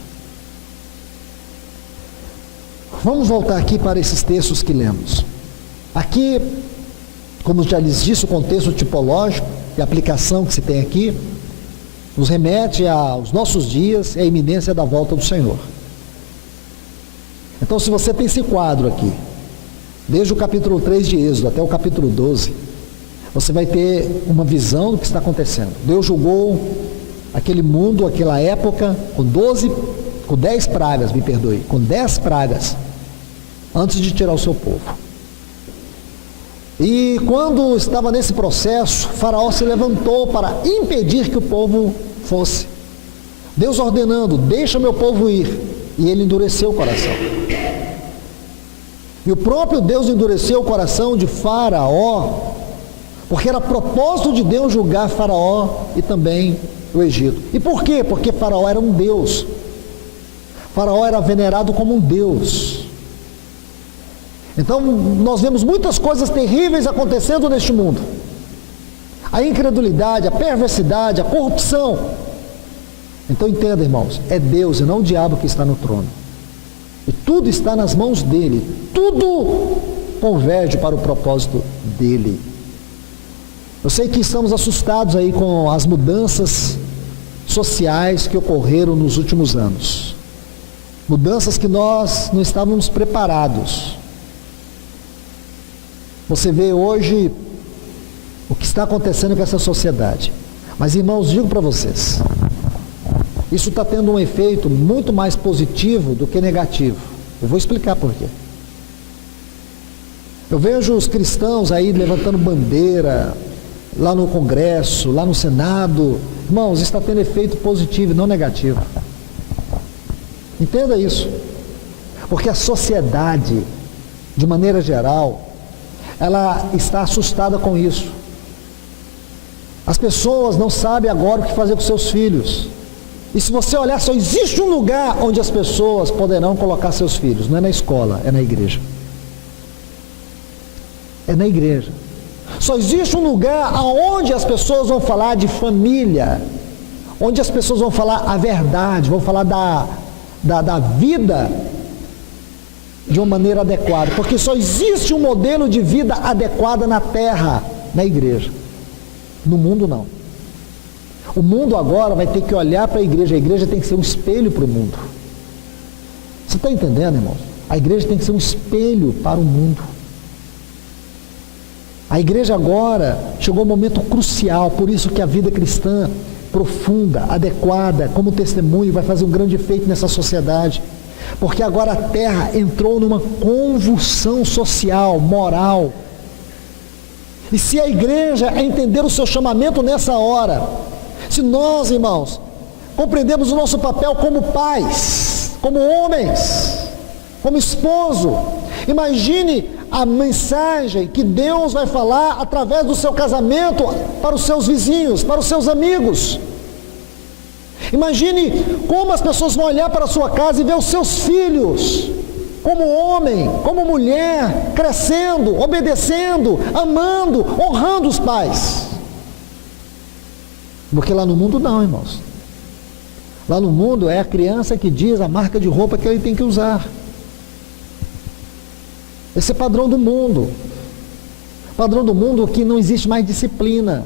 Vamos voltar aqui para esses textos que lemos. Aqui, como já lhes disse, o contexto tipológico e a aplicação que se tem aqui nos remete aos nossos dias e à iminência da volta do Senhor. Então, se você tem esse quadro aqui, desde o capítulo 3 de Êxodo até o capítulo 12, você vai ter uma visão do que está acontecendo. Deus julgou aquele mundo, aquela época, com 10 pragas, com 10 pragas, antes de tirar o seu povo. E quando estava nesse processo, Faraó se levantou para impedir que o povo fosse. Deus ordenando, deixa meu povo ir, e ele endureceu o coração. E o próprio Deus endureceu o coração de Faraó, porque era propósito de Deus julgar Faraó e também o Egito. E por quê? Porque Faraó era um Deus. Faraó era venerado como um Deus. Então, nós vemos muitas coisas terríveis acontecendo neste mundo. A incredulidade, a perversidade, a corrupção. Então, entenda, irmãos, é Deus e não o diabo que está no trono. E tudo está nas mãos dele. Tudo converge para o propósito dele. Eu sei que estamos assustados aí com as mudanças sociais que ocorreram nos últimos anos. Mudanças que nós não estávamos preparados. Você vê hoje o que está acontecendo com essa sociedade. Mas, irmãos, digo para vocês, isso está tendo um efeito muito mais positivo do que negativo. Eu vou explicar por quê. Eu vejo os cristãos aí levantando bandeira, lá no Congresso, lá no Senado. Irmãos, isso está tendo efeito positivo e não negativo. Entenda isso. Porque a sociedade, de maneira geral, ela está assustada com isso. As pessoas não sabem agora o que fazer com seus filhos. E se você olhar, só existe um lugar onde as pessoas poderão colocar seus filhos. Não é na escola, é na igreja. É na igreja. Só existe um lugar onde as pessoas vão falar de família, onde as pessoas vão falar a verdade, vão falar da vida de uma maneira adequada, porque só existe um modelo de vida adequada na terra, na igreja. No mundo não. O mundo agora vai ter que olhar para a igreja tem que ser um espelho para o mundo. Você está entendendo, irmãos? A igreja tem que ser um espelho para o mundo. A igreja agora chegou um momento crucial, por isso que a vida cristã profunda, adequada, como testemunho, vai fazer um grande efeito nessa sociedade. Porque agora a terra entrou numa convulsão social, moral. E se a igreja entender o seu chamamento nessa hora, se nós, irmãos, compreendemos o nosso papel como pais, como homens, como esposo, imagine a mensagem que Deus vai falar através do seu casamento para os seus vizinhos, para os seus amigos. Imagine como as pessoas vão olhar para a sua casa e ver os seus filhos, como homem, como mulher, crescendo, obedecendo, amando, honrando os pais. Porque lá no mundo não, irmãos. Lá no mundo é a criança que diz a marca de roupa que ele tem que usar. Esse é padrão do mundo. Padrão do mundo que não existe mais disciplina.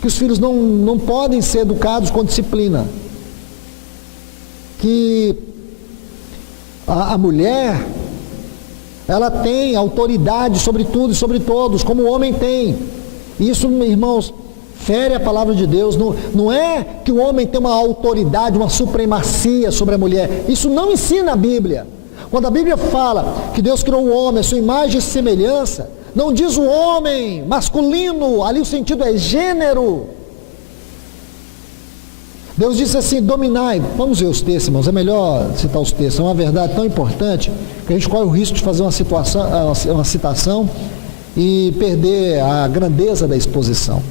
Que os filhos não podem ser educados com disciplina. Que a mulher, ela tem autoridade sobre tudo e sobre todos, como o homem tem. Isso, irmãos, fere a palavra de Deus. Não é que o homem tem uma autoridade, uma supremacia sobre a mulher. Isso não ensina a Bíblia. Quando a Bíblia fala que Deus criou o homem, a sua imagem e semelhança, não diz o homem masculino, ali o sentido é gênero. Deus disse assim, dominai. Vamos ver os textos, irmãos, é melhor citar os textos. É uma verdade tão importante que a gente corre o risco de fazer uma citação e perder a grandeza da exposição.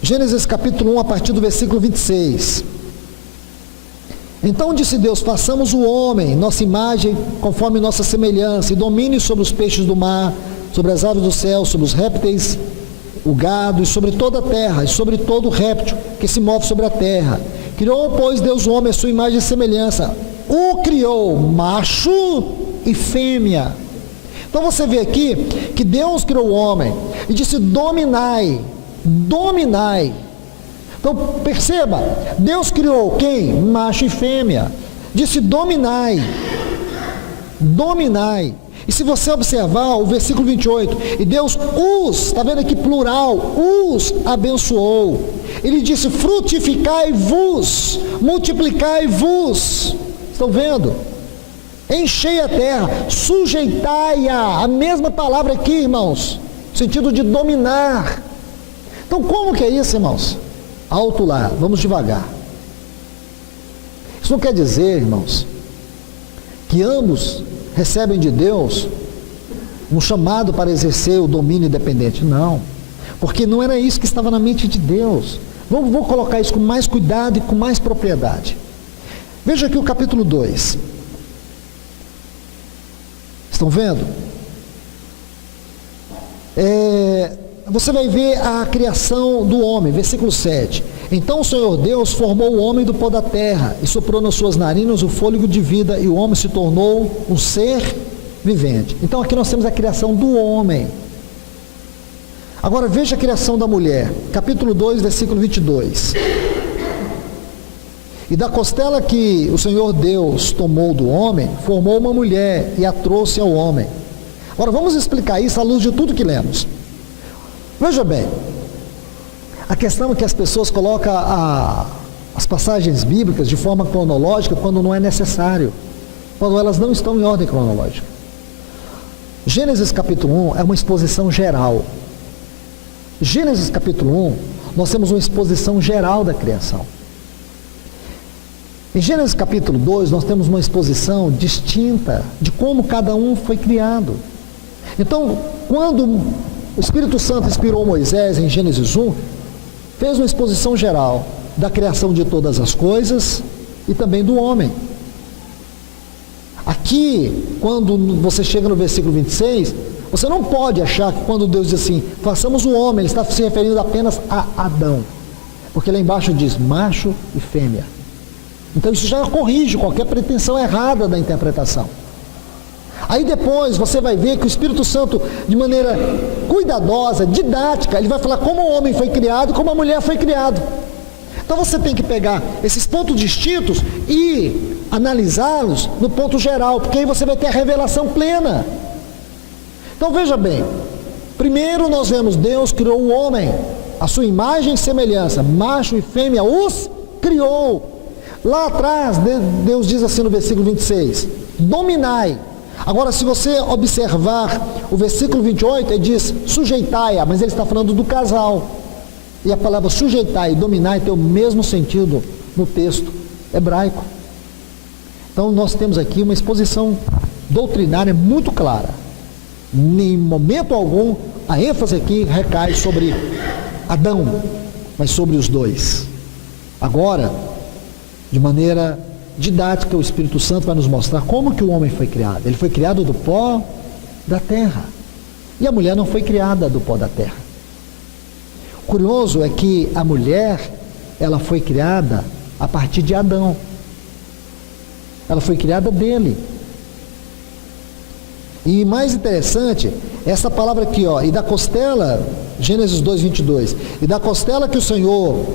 Gênesis capítulo 1, a partir do versículo 26. Então disse Deus, façamos o homem, nossa imagem, conforme nossa semelhança, e domine sobre os peixes do mar, sobre as aves do céu, sobre os répteis, o gado, e sobre toda a terra, e sobre todo réptil que se move sobre a terra. Criou, pois, Deus o homem, a sua imagem e semelhança. O criou, macho e fêmea. Então você vê aqui que Deus criou o homem e disse, dominai. Dominai. Então perceba, Deus criou quem? Macho e fêmea. Disse dominai. Dominai. E se você observar o versículo 28, e Deus os, está vendo aqui plural, os abençoou. Ele disse frutificai-vos, multiplicai-vos. Estão vendo? Enchei a terra, sujeitai-a. A mesma palavra aqui, irmãos, no sentido de dominar. Então como que é isso, irmãos? Alto lá, vamos devagar. Isso não quer dizer, irmãos, que ambos recebem de Deus um chamado para exercer o domínio independente. Não, porque não era isso que estava na mente de Deus. Vou colocar isso com mais cuidado e com mais propriedade. Veja aqui o capítulo 2. Estão vendo? Você vai ver a criação do homem, versículo 7. Então o Senhor Deus formou o homem do pó da terra e soprou nas suas narinas o fôlego de vida, e o homem se tornou um ser vivente. Então aqui nós temos a criação do homem. Agora veja a criação da mulher, capítulo 2, versículo 22. E da costela que o Senhor Deus tomou do homem, formou uma mulher e a trouxe ao homem. Agora vamos explicar isso à luz de tudo que lemos. Veja bem, a questão é que as pessoas colocam as passagens bíblicas de forma cronológica quando não é necessário, quando elas não estão em ordem cronológica. Gênesis capítulo 1 é uma exposição geral. Gênesis capítulo 1, nós temos uma exposição geral da criação. Em Gênesis capítulo 2, nós temos uma exposição distinta de como cada um foi criado. Então, quando o Espírito Santo inspirou Moisés em Gênesis 1, fez uma exposição geral da criação de todas as coisas e também do homem. Aqui, quando você chega no versículo 26, você não pode achar que quando Deus diz assim, façamos o homem, Ele está se referindo apenas a Adão. Porque lá embaixo diz macho e fêmea. Então isso já corrige qualquer pretensão errada da interpretação. Aí depois você vai ver que o Espírito Santo, de maneira cuidadosa, didática, ele vai falar como o homem foi criado e como a mulher foi criado. Então você tem que pegar esses pontos distintos e analisá-los no ponto geral, porque aí você vai ter a revelação plena. Então veja bem, primeiro nós vemos Deus criou o homem, a sua imagem e semelhança, macho e fêmea os criou. Lá atrás Deus diz assim no versículo 26, dominai. Agora, se você observar o versículo 28, ele diz sujeitai-a, mas ele está falando do casal. E a palavra sujeitar e dominar tem o mesmo sentido no texto hebraico. Então, nós temos aqui uma exposição doutrinária muito clara. Em momento algum, a ênfase aqui recai sobre Adão, mas sobre os dois. Agora, de maneira didática, o Espírito Santo vai nos mostrar como que o homem foi criado. Ele foi criado do pó da terra. E a mulher não foi criada do pó da terra. O curioso é que a mulher, ela foi criada a partir de Adão. Ela foi criada dele. E mais interessante, essa palavra aqui, ó, e da costela, Gênesis 2, 22, e da costela que o Senhor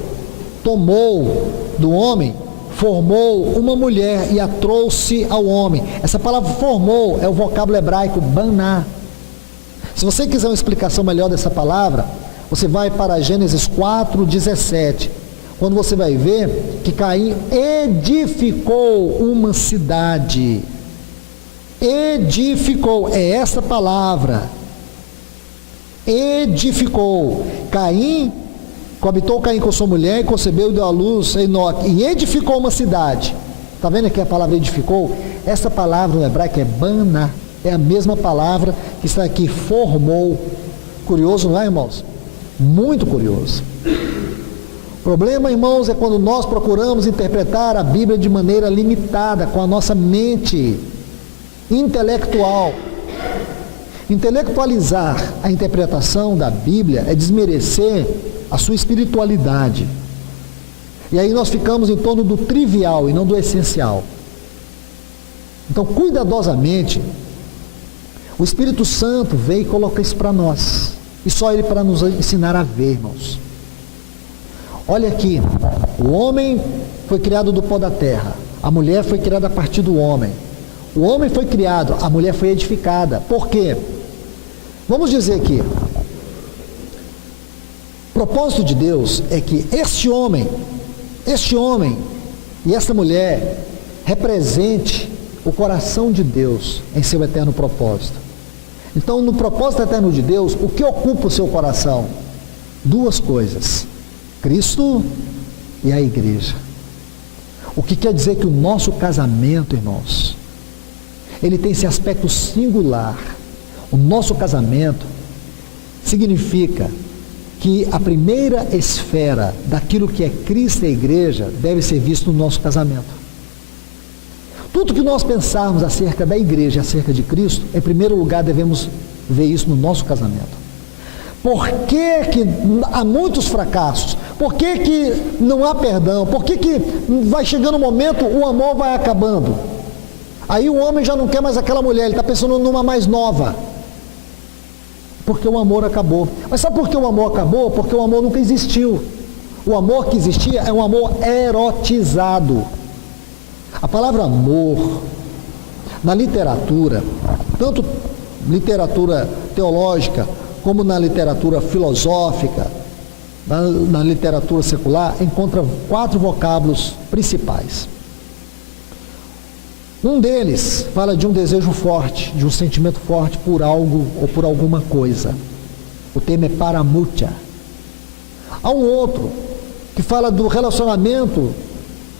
tomou do homem, formou uma mulher e a trouxe ao homem. Essa palavra formou é o vocábulo hebraico baná. Se você quiser uma explicação melhor dessa palavra, Você vai para Gênesis 4:17, quando você vai ver que Caim edificou uma cidade. Edificou, é essa palavra. Edificou. Coabitou Caim com sua mulher e concebeu e deu à luz a Enoque, e edificou uma cidade. Está vendo aqui a palavra edificou? Essa palavra no hebraico é bana, é a mesma palavra que está aqui, formou. Curioso, não é, irmãos? Muito curioso. O problema, irmãos, é quando nós procuramos interpretar a Bíblia de maneira limitada, com a nossa mente intelectual. Intelectualizar a interpretação da Bíblia é desmerecer a sua espiritualidade. E aí nós ficamos em torno do trivial e não do essencial. Então, cuidadosamente, o Espírito Santo veio e colocou isso para nós. E só Ele para nos ensinar a ver, irmãos. Olha aqui, o homem foi criado do pó da terra. A mulher foi criada a partir do homem. O homem foi criado, a mulher foi edificada. Por quê? Vamos dizer que o propósito de Deus é que este homem e essa mulher represente o coração de Deus em seu eterno propósito. Então, no propósito eterno de Deus, o que ocupa o seu coração? Duas coisas: Cristo e a igreja. O que quer dizer que o nosso casamento, irmãos, ele tem esse aspecto singular. O nosso casamento significa que a primeira esfera daquilo que é Cristo e a igreja deve ser visto no nosso casamento. Tudo que nós pensarmos acerca da igreja, acerca de Cristo, em primeiro lugar devemos ver isso no nosso casamento. Por que que há muitos fracassos? Por que que não há perdão? Por que que vai chegando um momento, o amor vai acabando? Aí o homem já não quer mais aquela mulher, ele está pensando numa mais nova. Porque o amor acabou. Mas sabe por que o amor acabou? Porque o amor nunca existiu. O amor que existia é um amor erotizado. A palavra amor, na literatura, tanto literatura teológica, como na literatura filosófica, na literatura secular, encontra 4 vocábulos principais. Um deles fala de um desejo forte, de um sentimento forte por algo ou por alguma coisa. O termo é paramútia. Há um outro que fala do relacionamento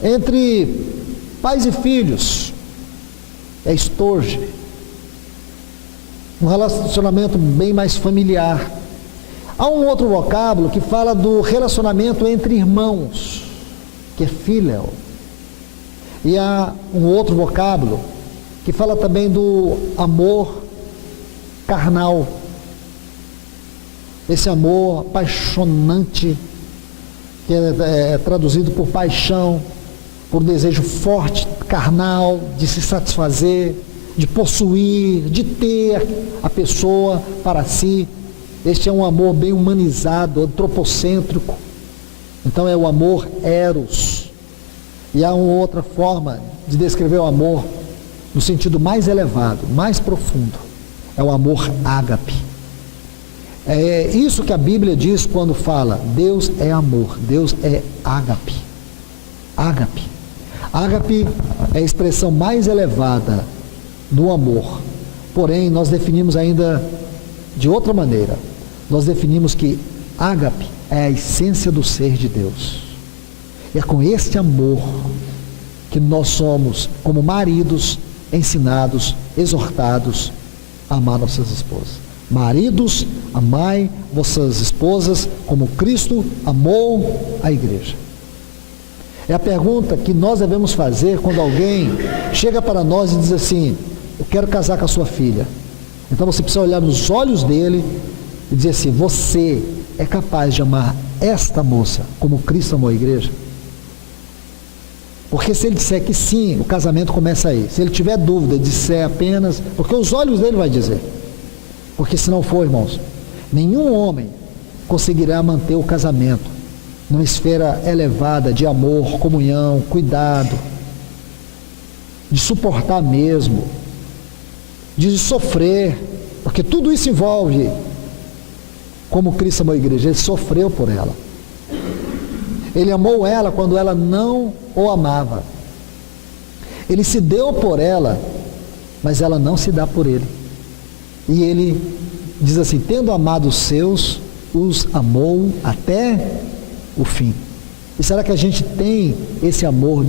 entre pais e filhos. É storge. Um relacionamento bem mais familiar. Há um outro vocábulo que fala do relacionamento entre irmãos, que é filial. E há um outro vocábulo que fala também do amor carnal. Esse amor apaixonante, que é traduzido por paixão, por desejo forte, carnal, de se satisfazer, de possuir, de ter a pessoa para si. Este é um amor bem humanizado, antropocêntrico. Então é o amor eros. E há uma outra forma de descrever o amor no sentido mais elevado, mais profundo. É o amor ágape. É isso que a Bíblia diz quando fala: Deus é amor, Deus é ágape. Ágape. Ágape é a expressão mais elevada do amor. Porém, nós definimos ainda de outra maneira. Nós definimos que ágape é a essência do ser de Deus. E é com este amor que nós somos, como maridos, ensinados, exortados a amar nossas esposas. Maridos, amai vossas esposas como Cristo amou a igreja. É a pergunta que nós devemos fazer quando alguém chega para nós e diz assim: eu quero casar com a sua filha. Então você precisa olhar nos olhos dele e dizer assim: você é capaz de amar esta moça como Cristo amou a igreja? Porque se ele disser que sim, o casamento começa aí. Se ele tiver dúvida, disser apenas, porque os olhos dele vai dizer. Porque se não for, irmãos, nenhum homem conseguirá manter o casamento numa esfera elevada de amor, comunhão, cuidado, de suportar mesmo, de sofrer, porque tudo isso envolve como Cristo amou a igreja, ele sofreu por ela. Ele amou ela quando ela não o amava. Ele se deu por ela, mas ela não se dá por ele. E ele diz assim: tendo amado os seus, os amou até o fim. E será que a gente tem esse amor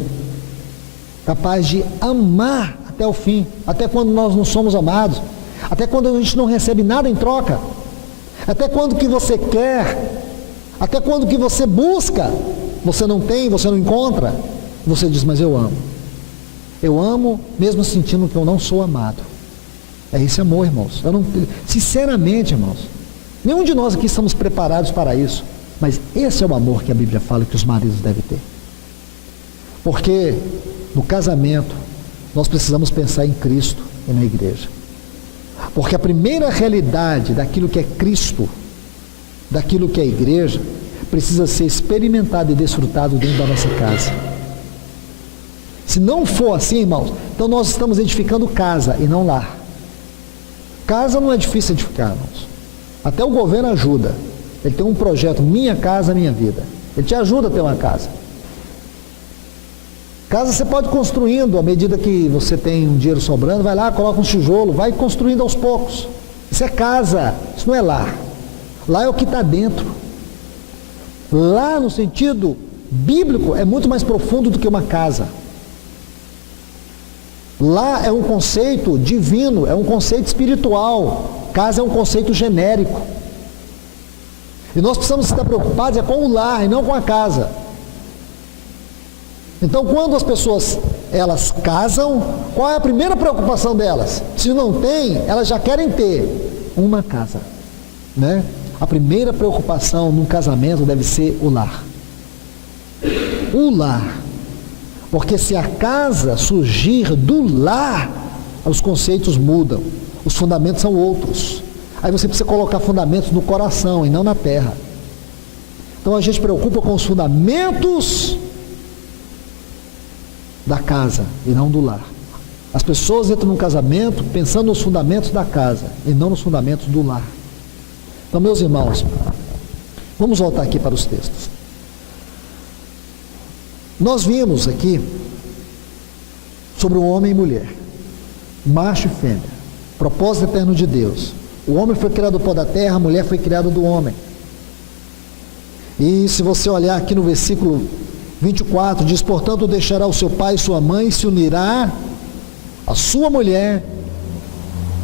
capaz de amar até o fim, até quando nós não somos amados, até quando a gente não recebe nada em troca, até quando que você quer, até quando que você busca, você não tem, você não encontra, você diz: mas eu amo mesmo sentindo que eu não sou amado. É esse amor, irmãos. Sinceramente, irmãos, nenhum de nós aqui estamos preparados para isso, mas esse é o amor que a Bíblia fala que os maridos devem ter. Porque no casamento nós precisamos pensar em Cristo e na igreja. Porque a primeira realidade daquilo que é Cristo, daquilo que é a igreja, precisa ser experimentado e desfrutado dentro da nossa casa. Se não for assim, irmãos, então nós estamos edificando casa e não lar. Casa não é difícil edificar, irmãos. Até o governo ajuda. Ele tem um projeto, Minha Casa Minha Vida. Ele te ajuda a ter uma casa. Casa você pode ir construindo, à medida que você tem um dinheiro sobrando, vai lá, coloca um tijolo, vai construindo aos poucos. Isso é casa, isso não é lar. Lá é o que está dentro. Lá, no sentido bíblico, é muito mais profundo do que uma casa. Lá é um conceito divino, é um conceito espiritual. Casa é um conceito genérico. E nós precisamos estar preocupados com o lar e não com a casa. Então, quando as pessoas, elas casam, qual é a primeira preocupação delas? Se não tem, elas já querem ter uma casa, né? A primeira preocupação num casamento deve ser o lar. O lar. Porque se a casa surgir do lar, os conceitos mudam, os fundamentos são outros. Aí você precisa colocar fundamentos no coração e não na terra. Então a gente preocupa com os fundamentos da casa e não do lar. As pessoas entram num casamento pensando nos fundamentos da casa e não nos fundamentos do lar. Então, meus irmãos, vamos voltar aqui para os textos. Nós vimos aqui sobre o homem e mulher, macho e fêmea, propósito eterno de Deus. O homem foi criado do pó da terra, a mulher foi criada do homem. E se você olhar aqui no versículo 24, diz: portanto deixará o seu pai e sua mãe, se unirá a sua mulher,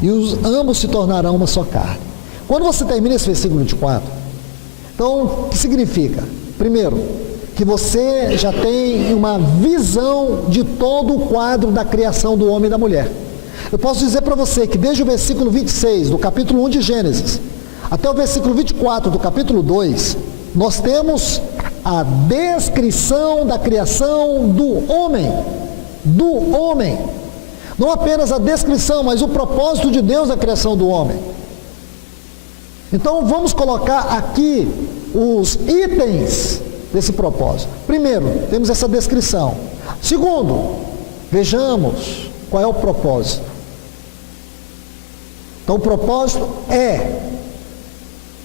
e ambos se tornarão uma só carne. Quando você termina esse versículo 24, então, o que significa? Primeiro, que você já tem uma visão de todo o quadro da criação do homem e da mulher. Eu posso dizer para você que desde o versículo 26 do capítulo 1 de Gênesis até o versículo 24 do capítulo 2, nós temos a descrição da criação do homem. Do homem. Não apenas a descrição, mas o propósito de Deus na criação do homem. Então vamos colocar aqui os itens desse propósito. Primeiro, temos essa descrição. Segundo, vejamos qual é o propósito. Então o propósito é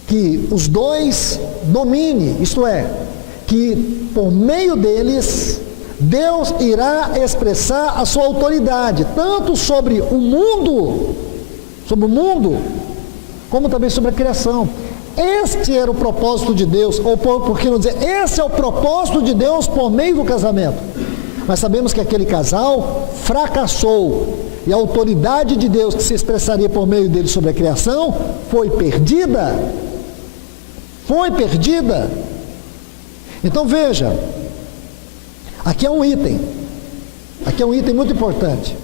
que os dois dominem, isto é, que por meio deles Deus irá expressar a sua autoridade, tanto sobre o mundo, como também sobre a criação. Este era o propósito de Deus, ou por que não dizer, esse é o propósito de Deus por meio do casamento. Mas sabemos que aquele casal fracassou, e a autoridade de Deus que se expressaria por meio dele sobre a criação foi perdida. Foi perdida. Então veja, aqui é um item muito importante.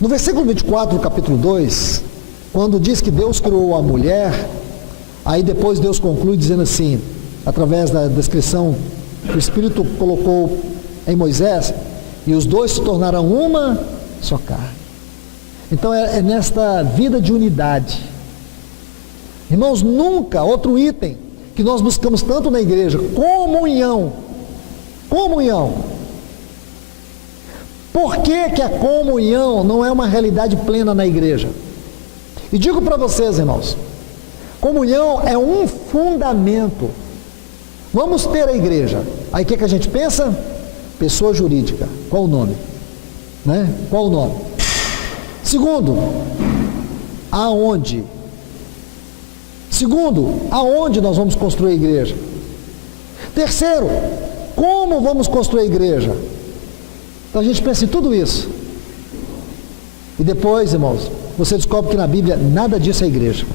No versículo 24 do capítulo 2, quando diz que Deus criou a mulher, aí depois Deus conclui dizendo assim, através da descrição que o Espírito colocou em Moisés, e os dois se tornarão uma só carne. Então é nesta vida de unidade. Irmãos, nunca, outro item que nós buscamos tanto na igreja, comunhão. Comunhão. Por que que a comunhão não é uma realidade plena na igreja? E digo para vocês, irmãos, comunhão é um fundamento. Vamos ter a igreja. Aí o que a gente pensa? Pessoa jurídica. Qual o nome? Né? Qual o nome? Segundo, aonde? Segundo, aonde nós vamos construir a igreja? Terceiro, como vamos construir a igreja? Então a gente pensa em tudo isso. E depois, irmãos, você descobre que na Bíblia nada disso é igreja.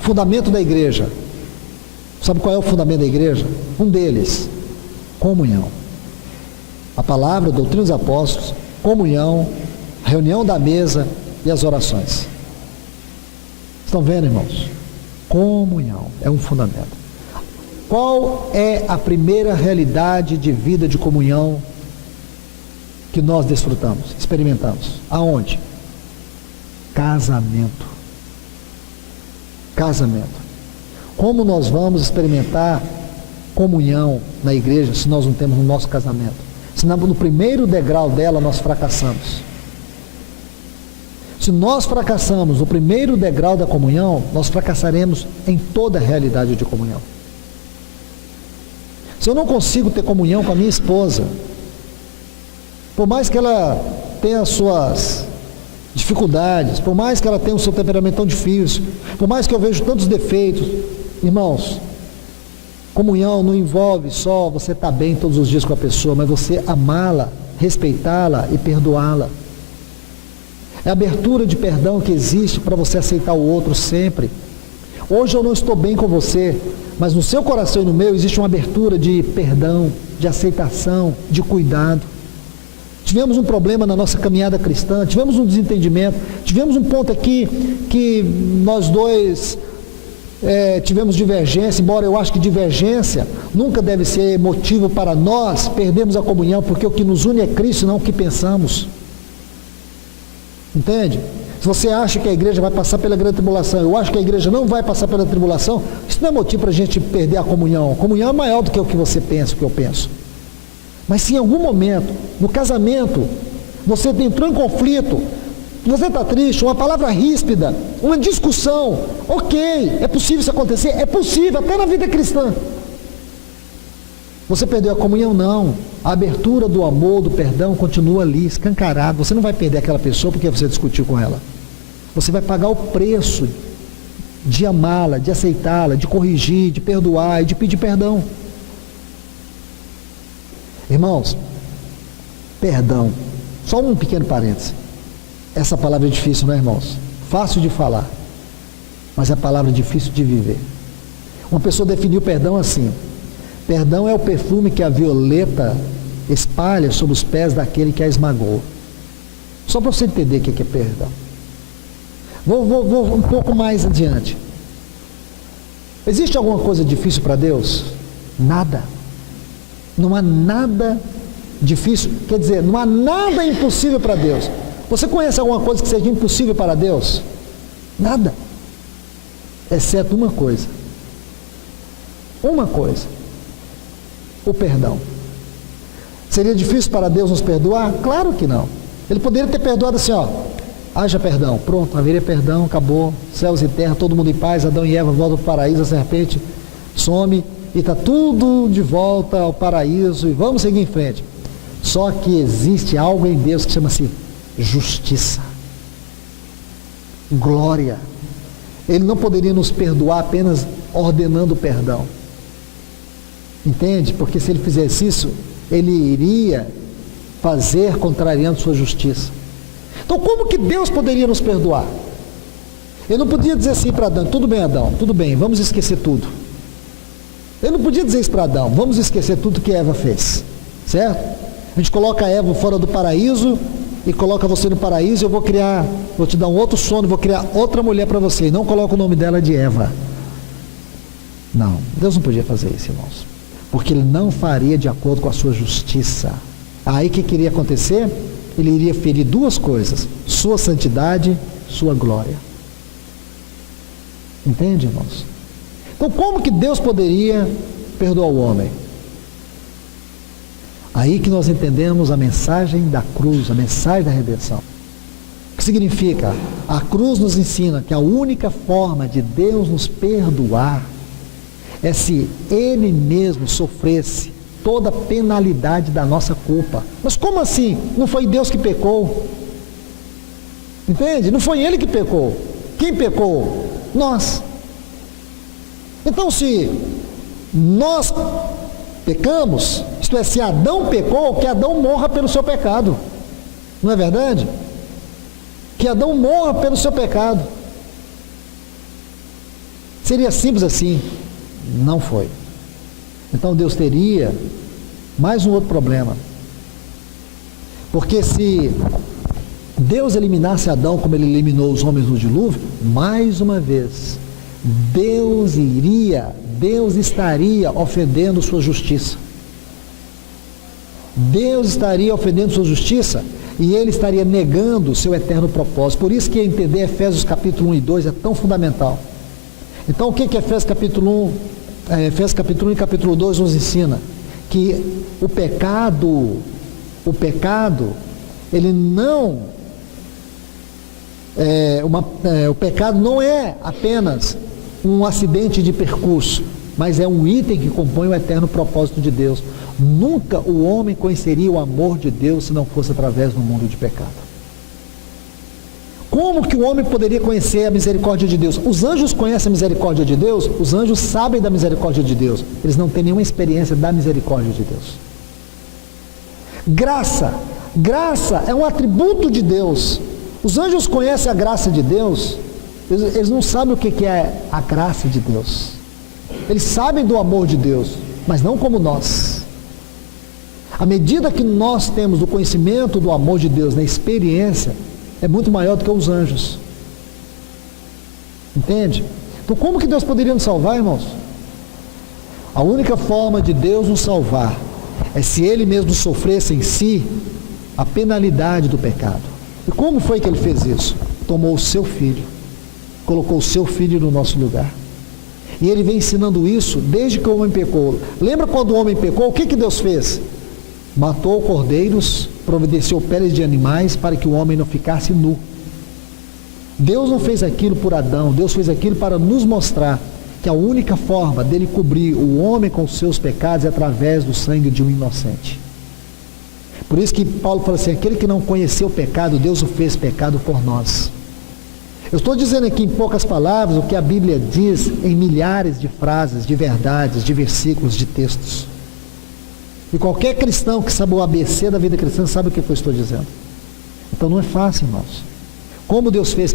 Fundamento da igreja. Sabe qual é o fundamento da igreja? Um deles, comunhão. A palavra, a doutrina dos apóstolos, comunhão, reunião da mesa e as orações. Estão vendo, irmãos? Comunhão é um fundamento. Qual é a primeira realidade de vida de comunhão que nós desfrutamos, experimentamos? Aonde? Casamento. Casamento. Como nós vamos experimentar comunhão na igreja se nós não temos no nosso casamento? Se no primeiro degrau dela nós fracassamos. Se nós fracassamos no primeiro degrau da comunhão, nós fracassaremos em toda a realidade de comunhão. Se eu não consigo ter comunhão com a minha esposa, por mais que ela tenha as suas dificuldades, por mais que ela tenha o seu temperamento tão difícil, por mais que eu veja tantos defeitos, irmãos, comunhão não envolve só você estar bem todos os dias com a pessoa, mas você amá-la, respeitá-la e perdoá-la. É a abertura de perdão que existe para você aceitar o outro sempre. Hoje eu não estou bem com você, mas no seu coração e no meu existe uma abertura de perdão, de aceitação, de cuidado. Tivemos um problema na nossa caminhada cristã, tivemos um desentendimento, tivemos um ponto aqui que nós dois tivemos divergência, embora eu acho que divergência nunca deve ser motivo para nós perdermos a comunhão, porque o que nos une é Cristo, não o que pensamos. Entende? Se você acha que a igreja vai passar pela grande tribulação, eu acho que a igreja não vai passar pela tribulação, isso não é motivo para a gente perder a comunhão. A comunhão é maior do que o que você pensa, o que eu penso. Mas se em algum momento, no casamento, você entrou em conflito, você está triste, uma palavra ríspida, uma discussão, ok, é possível isso acontecer? É possível, até na vida cristã. Você perdeu a comunhão? Não. A abertura do amor, do perdão continua ali, escancarado. Você não vai perder aquela pessoa porque você discutiu com ela. Você vai pagar o preço de amá-la, de aceitá-la, de corrigir, de perdoar e de pedir perdão. Irmãos, perdão. Só um pequeno parêntese. Essa palavra é difícil, não é, irmãos? Fácil de falar, mas é a palavra difícil de viver. Uma pessoa definiu perdão assim: perdão é o perfume que a violeta espalha sobre os pés daquele que a esmagou. Só para você entender o que é perdão. Vou um pouco mais adiante. Existe alguma coisa difícil para Deus? Nada. Não há nada difícil, quer dizer, não há nada impossível para Deus. Você conhece alguma coisa que seja impossível para Deus? Nada. Exceto uma coisa. Uma coisa. O perdão. Seria difícil para Deus nos perdoar? Claro que não. Ele poderia ter perdoado assim, ó: haja perdão, pronto, haveria perdão, acabou, céus e terra, todo mundo em paz, Adão e Eva voltam para o paraíso, a serpente some e está tudo de volta ao paraíso e vamos seguir em frente. Só que existe algo em Deus que chama-se justiça, glória. Ele não poderia nos perdoar apenas ordenando perdão, entende? Porque se ele fizesse isso, ele iria fazer contrariando sua justiça. Então como que Deus poderia nos perdoar? Ele não podia dizer assim para Adão: tudo bem, Adão, tudo bem, vamos esquecer tudo. Ele não podia dizer isso para Adão: vamos esquecer tudo que Eva fez, certo? A gente coloca a Eva fora do paraíso e coloca você no paraíso, eu vou te dar um outro sono, vou criar outra mulher para você, e não coloca o nome dela de Eva. Não, Deus não podia fazer isso, irmãos, porque Ele não faria de acordo com a sua justiça. Aí o que iria acontecer? Ele iria ferir duas coisas: sua santidade, sua glória. Entende, irmãos? Então como que Deus poderia perdoar o homem? Aí que nós entendemos a mensagem da cruz, a mensagem da redenção. que significa? A cruz nos ensina que a única forma de Deus nos perdoar é se Ele mesmo sofresse toda a penalidade da nossa culpa. Mas como assim? Não foi Deus que pecou? Entende? Não foi Ele que pecou. Quem pecou? Nós. Então, se nós pecamos, isto é, se Adão pecou, que Adão morra pelo seu pecado. Não é verdade? Que Adão morra pelo seu pecado. Seria simples assim? Não foi. Então Deus teria mais um outro problema. Porque se Deus eliminasse Adão como Ele eliminou os homens no dilúvio, mais uma vez, Deus estaria ofendendo sua justiça. Deus estaria ofendendo sua justiça e Ele estaria negando o seu eterno propósito. Por isso que entender Efésios capítulo 1 e 2 é tão fundamental. Então o que Efésios capítulo 1 e capítulo 2 nos ensina? Que o pecado, ele não... o pecado não é apenas um acidente de percurso, mas é um item que compõe o eterno propósito de Deus. Nunca o homem conheceria o amor de Deus se não fosse através do mundo de pecado. Como que o homem poderia conhecer a misericórdia de Deus? Os anjos conhecem a misericórdia de Deus, os anjos sabem da misericórdia de Deus, eles não têm nenhuma experiência da misericórdia de Deus. Graça é um atributo de Deus. Os anjos conhecem a graça de Deus, eles não sabem o que é a graça de Deus. Eles sabem do amor de Deus, mas não como nós. À medida que nós temos o conhecimento do amor de Deus na experiência, é muito maior do que os anjos. Entende? Então como que Deus poderia nos salvar, irmãos? A única forma de Deus nos salvar é se Ele mesmo sofresse em si a penalidade do pecado. E como foi que Ele fez isso? Tomou o seu filho, colocou o seu filho no nosso lugar. E Ele vem ensinando isso desde que o homem pecou. Lembra quando o homem pecou? O que Deus fez? Matou cordeiros, providenciou peles de animais para que o homem não ficasse nu. Deus não fez aquilo por Adão, Deus fez aquilo para nos mostrar que a única forma dele cobrir o homem com os seus pecados é através do sangue de um inocente. Por isso que Paulo fala assim, aquele que não conheceu o pecado, Deus o fez pecado por nós. Eu estou dizendo aqui em poucas palavras o que a Bíblia diz em milhares de frases, de verdades, de versículos, de textos. E qualquer cristão que sabe o ABC da vida cristã sabe o que eu estou dizendo. Então não é fácil, irmãos. Como Deus fez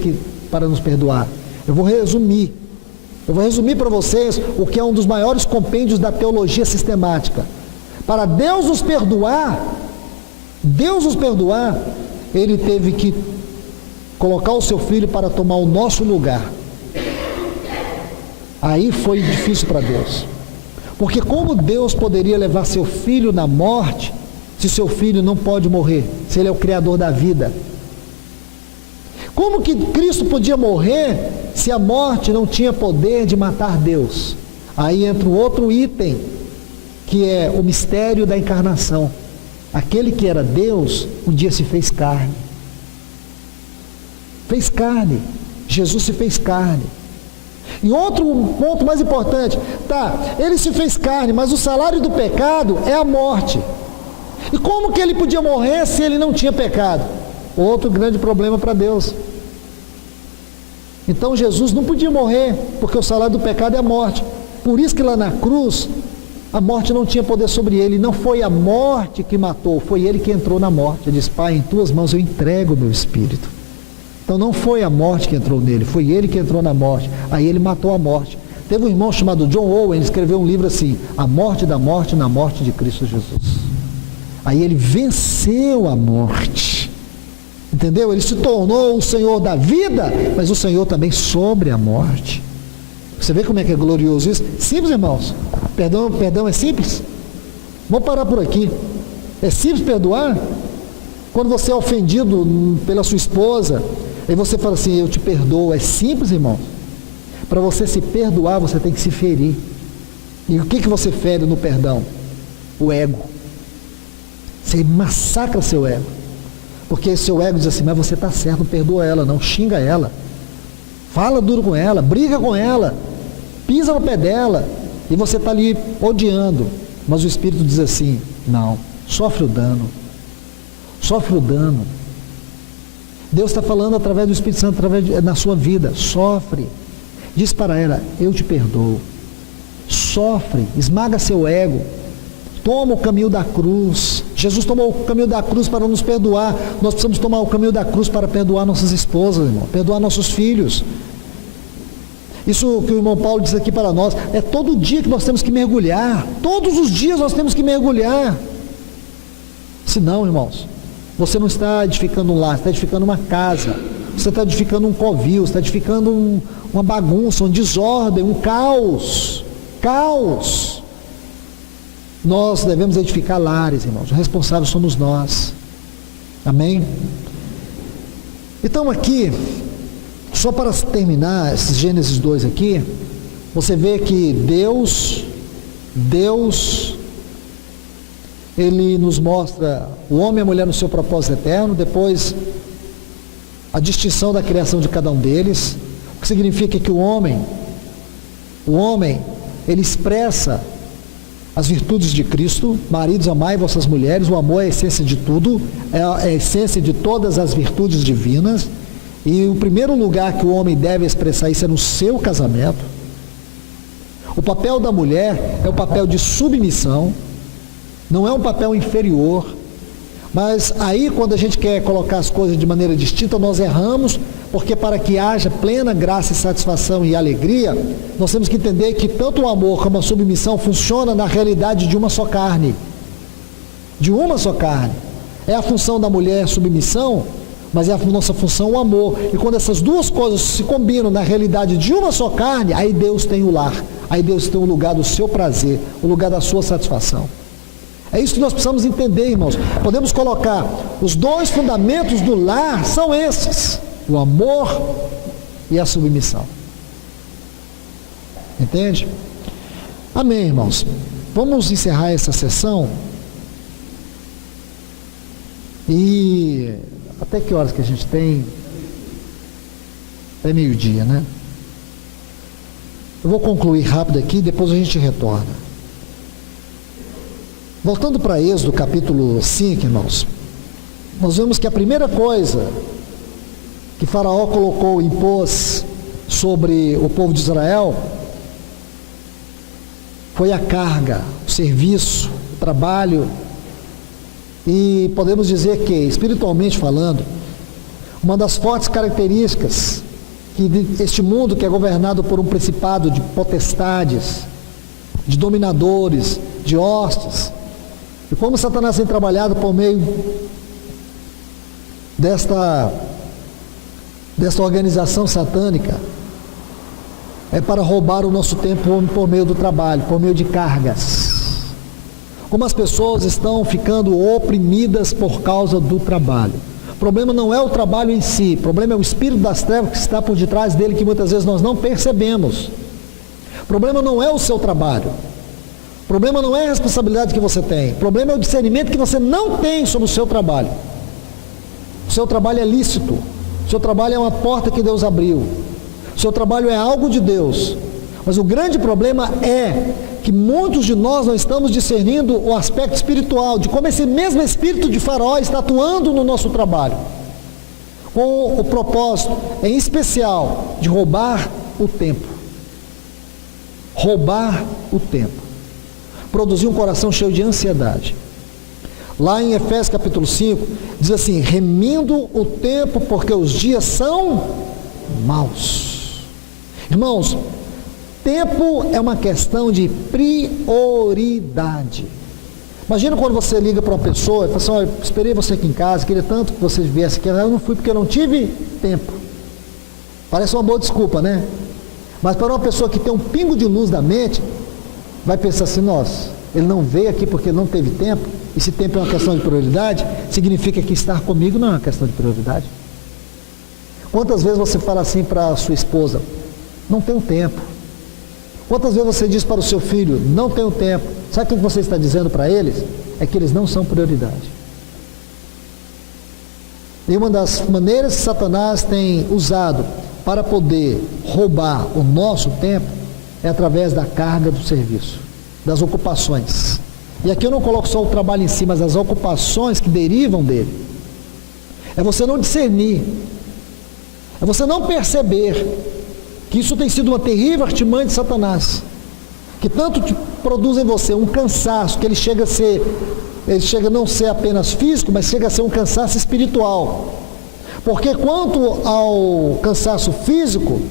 para nos perdoar? Eu vou resumir para vocês o que é um dos maiores compêndios da teologia sistemática. Para Deus nos perdoar, Ele teve que colocar o seu filho para tomar o nosso lugar. Aí foi difícil para Deus. Porque como Deus poderia levar seu filho na morte, se seu filho não pode morrer, se Ele é o Criador da vida? Como que Cristo podia morrer, se a morte não tinha poder de matar Deus? Aí entra um outro item, que é o mistério da encarnação. Aquele que era Deus, um dia se fez carne. Fez carne. Jesus se fez carne. E outro ponto mais importante, ele se fez carne, mas o salário do pecado é a morte. E como que ele podia morrer se ele não tinha pecado? Outro grande problema para Deus. Então Jesus não podia morrer, porque o salário do pecado é a morte. Por isso que lá na cruz, a morte não tinha poder sobre ele. Não foi a morte que matou, foi ele que entrou na morte. Ele disse, Pai, em tuas mãos eu entrego o meu espírito. Então não foi a morte que entrou nele, foi ele que entrou na morte. Aí ele matou a morte. Teve um irmão chamado John Owen, ele escreveu um livro assim, A Morte da Morte na Morte de Cristo Jesus. Aí ele venceu a morte. Entendeu? Ele se tornou o Senhor da vida, mas o Senhor também sobre a morte. Você vê como é que é glorioso isso? Simples, irmãos. Perdão é simples? Vamos parar por aqui. É simples perdoar? Quando você é ofendido pela sua esposa, aí você fala assim, eu te perdoo. É simples, irmão. Para você se perdoar, você tem que se ferir. E o que você fere no perdão? O ego. Você massacra seu ego. Porque seu ego diz assim, mas você está certo, não perdoa ela, não, xinga ela, fala duro com ela, briga com ela, pisa no pé dela, e você está ali odiando. Mas o Espírito diz assim, não, sofre o dano. Deus está falando através do Espírito Santo, na sua vida, sofre. Diz para ela, eu te perdoo. Sofre, esmaga seu ego. Toma o caminho da cruz. Jesus tomou o caminho da cruz para nos perdoar. Nós precisamos tomar o caminho da cruz para perdoar nossas esposas, irmão, perdoar nossos filhos. Isso que o irmão Paulo diz aqui para nós, é todo dia que nós temos que mergulhar. Todos os dias nós temos que mergulhar. Senão, irmãos, você não está edificando um lar, você está edificando uma casa, você está edificando um covil, você está edificando uma bagunça, uma desordem, um caos. Nós devemos edificar lares, irmãos, os responsáveis somos nós. Amém? Então aqui, só para terminar esse Gênesis 2 aqui, você vê que Deus, Ele nos mostra o homem e a mulher no seu propósito eterno, depois a distinção da criação de cada um deles, o que significa que o homem, ele expressa as virtudes de Cristo. Maridos, amai vossas mulheres, o amor é a essência de tudo, é a essência de todas as virtudes divinas, e o primeiro lugar que o homem deve expressar isso é no seu casamento. O papel da mulher é o papel de submissão, não é um papel inferior, mas aí quando a gente quer colocar as coisas de maneira distinta, nós erramos, porque para que haja plena graça e satisfação e alegria, nós temos que entender que tanto o amor como a submissão funciona na realidade de uma só carne, é a função da mulher submissão, mas é a nossa função o amor, e quando essas duas coisas se combinam na realidade de uma só carne, aí Deus tem o lar, aí Deus tem o lugar do seu prazer, o lugar da sua satisfação. É isso que nós precisamos entender, irmãos. Podemos colocar os dois fundamentos do lar, são esses: o amor e a submissão. Entende? Amém, irmãos. Vamos encerrar essa sessão. E até que horas que a gente tem? É meio-dia, né? Eu vou concluir rápido aqui, depois a gente retorna. Voltando para Êxodo capítulo 5, irmãos, nós vemos que a primeira coisa que Faraó impôs sobre o povo de Israel foi a carga, o serviço, o trabalho, e podemos dizer que, espiritualmente falando, uma das fortes características que este mundo que é governado por um principado de potestades, de dominadores, de hostes, e como Satanás tem trabalhado por meio desta organização satânica, é para roubar o nosso tempo por meio do trabalho, por meio de cargas. Como as pessoas estão ficando oprimidas por causa do trabalho. O problema não é o trabalho em si, o problema é o espírito das trevas que está por detrás dele, que muitas vezes nós não percebemos. O problema não é o seu trabalho. O problema não é a responsabilidade que você tem, o problema é o discernimento que você não tem sobre o seu trabalho. O seu trabalho é lícito, o seu trabalho é uma porta que Deus abriu, o seu trabalho é algo de Deus, mas o grande problema é que muitos de nós não estamos discernindo o aspecto espiritual, de como esse mesmo espírito de Faraó está atuando no nosso trabalho, com o propósito, em especial, de roubar o tempo. Produzir um coração cheio de ansiedade. Lá em Efésios capítulo 5, diz assim: remindo o tempo, porque os dias são maus. Irmãos, tempo é uma questão de prioridade. Imagina quando você liga para uma pessoa e fala assim: olha, esperei você aqui em casa, queria tanto que você viesse aqui, eu não fui porque eu não tive tempo. Parece uma boa desculpa, né? Mas para uma pessoa que tem um pingo de luz da mente, vai pensar assim: nossa, ele não veio aqui porque não teve tempo. E se tempo é uma questão de prioridade, significa que estar comigo não é uma questão de prioridade. Quantas vezes você fala assim para a sua esposa: não tenho tempo? Quantas vezes você diz para o seu filho: não tenho tempo? Sabe o que você está dizendo para eles? É que eles não são prioridade. E uma das maneiras que Satanás tem usado para poder roubar o nosso tempo é através da carga do serviço, das ocupações. E aqui eu não coloco só o trabalho em si, mas as ocupações que derivam dele. É você não discernir, é você não perceber que isso tem sido uma terrível artimanha de Satanás, que tanto te produz em você um cansaço, que ele chega a não ser apenas físico, mas chega a ser um cansaço espiritual. Porque quanto ao cansaço físico,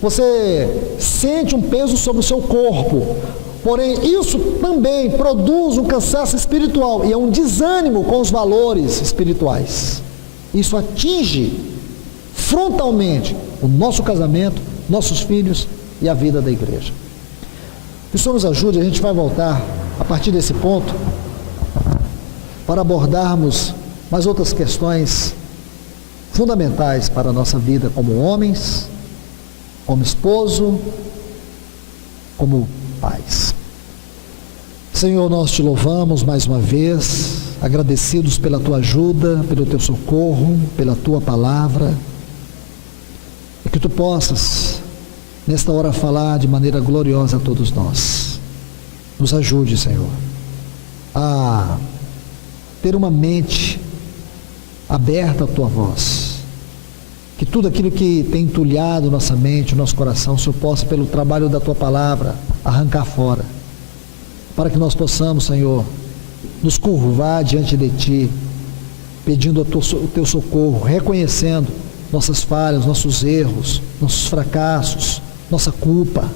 você sente um peso sobre o seu corpo, porém isso também produz um cansaço espiritual, e é um desânimo com os valores espirituais. Isso atinge frontalmente o nosso casamento, nossos filhos e a vida da igreja. Que o Senhor nos ajude. A gente vai voltar a partir desse ponto para abordarmos mais outras questões fundamentais para a nossa vida como homens, como esposo, como pais. Senhor, nós te louvamos mais uma vez, agradecidos pela tua ajuda, pelo teu socorro, pela tua palavra, e que tu possas nesta hora falar de maneira gloriosa a todos nós. Nos ajude, Senhor, a ter uma mente aberta à tua voz, que tudo aquilo que tem entulhado nossa mente, o nosso coração, o Senhor possa, pelo trabalho da tua palavra, arrancar fora, para que nós possamos, Senhor, nos curvar diante de ti, pedindo o teu socorro, reconhecendo nossas falhas, nossos erros, nossos fracassos, nossa culpa,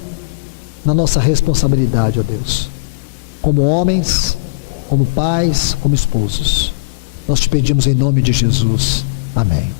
na nossa responsabilidade, ó Deus, como homens, como pais, como esposos. Nós te pedimos em nome de Jesus. Amém.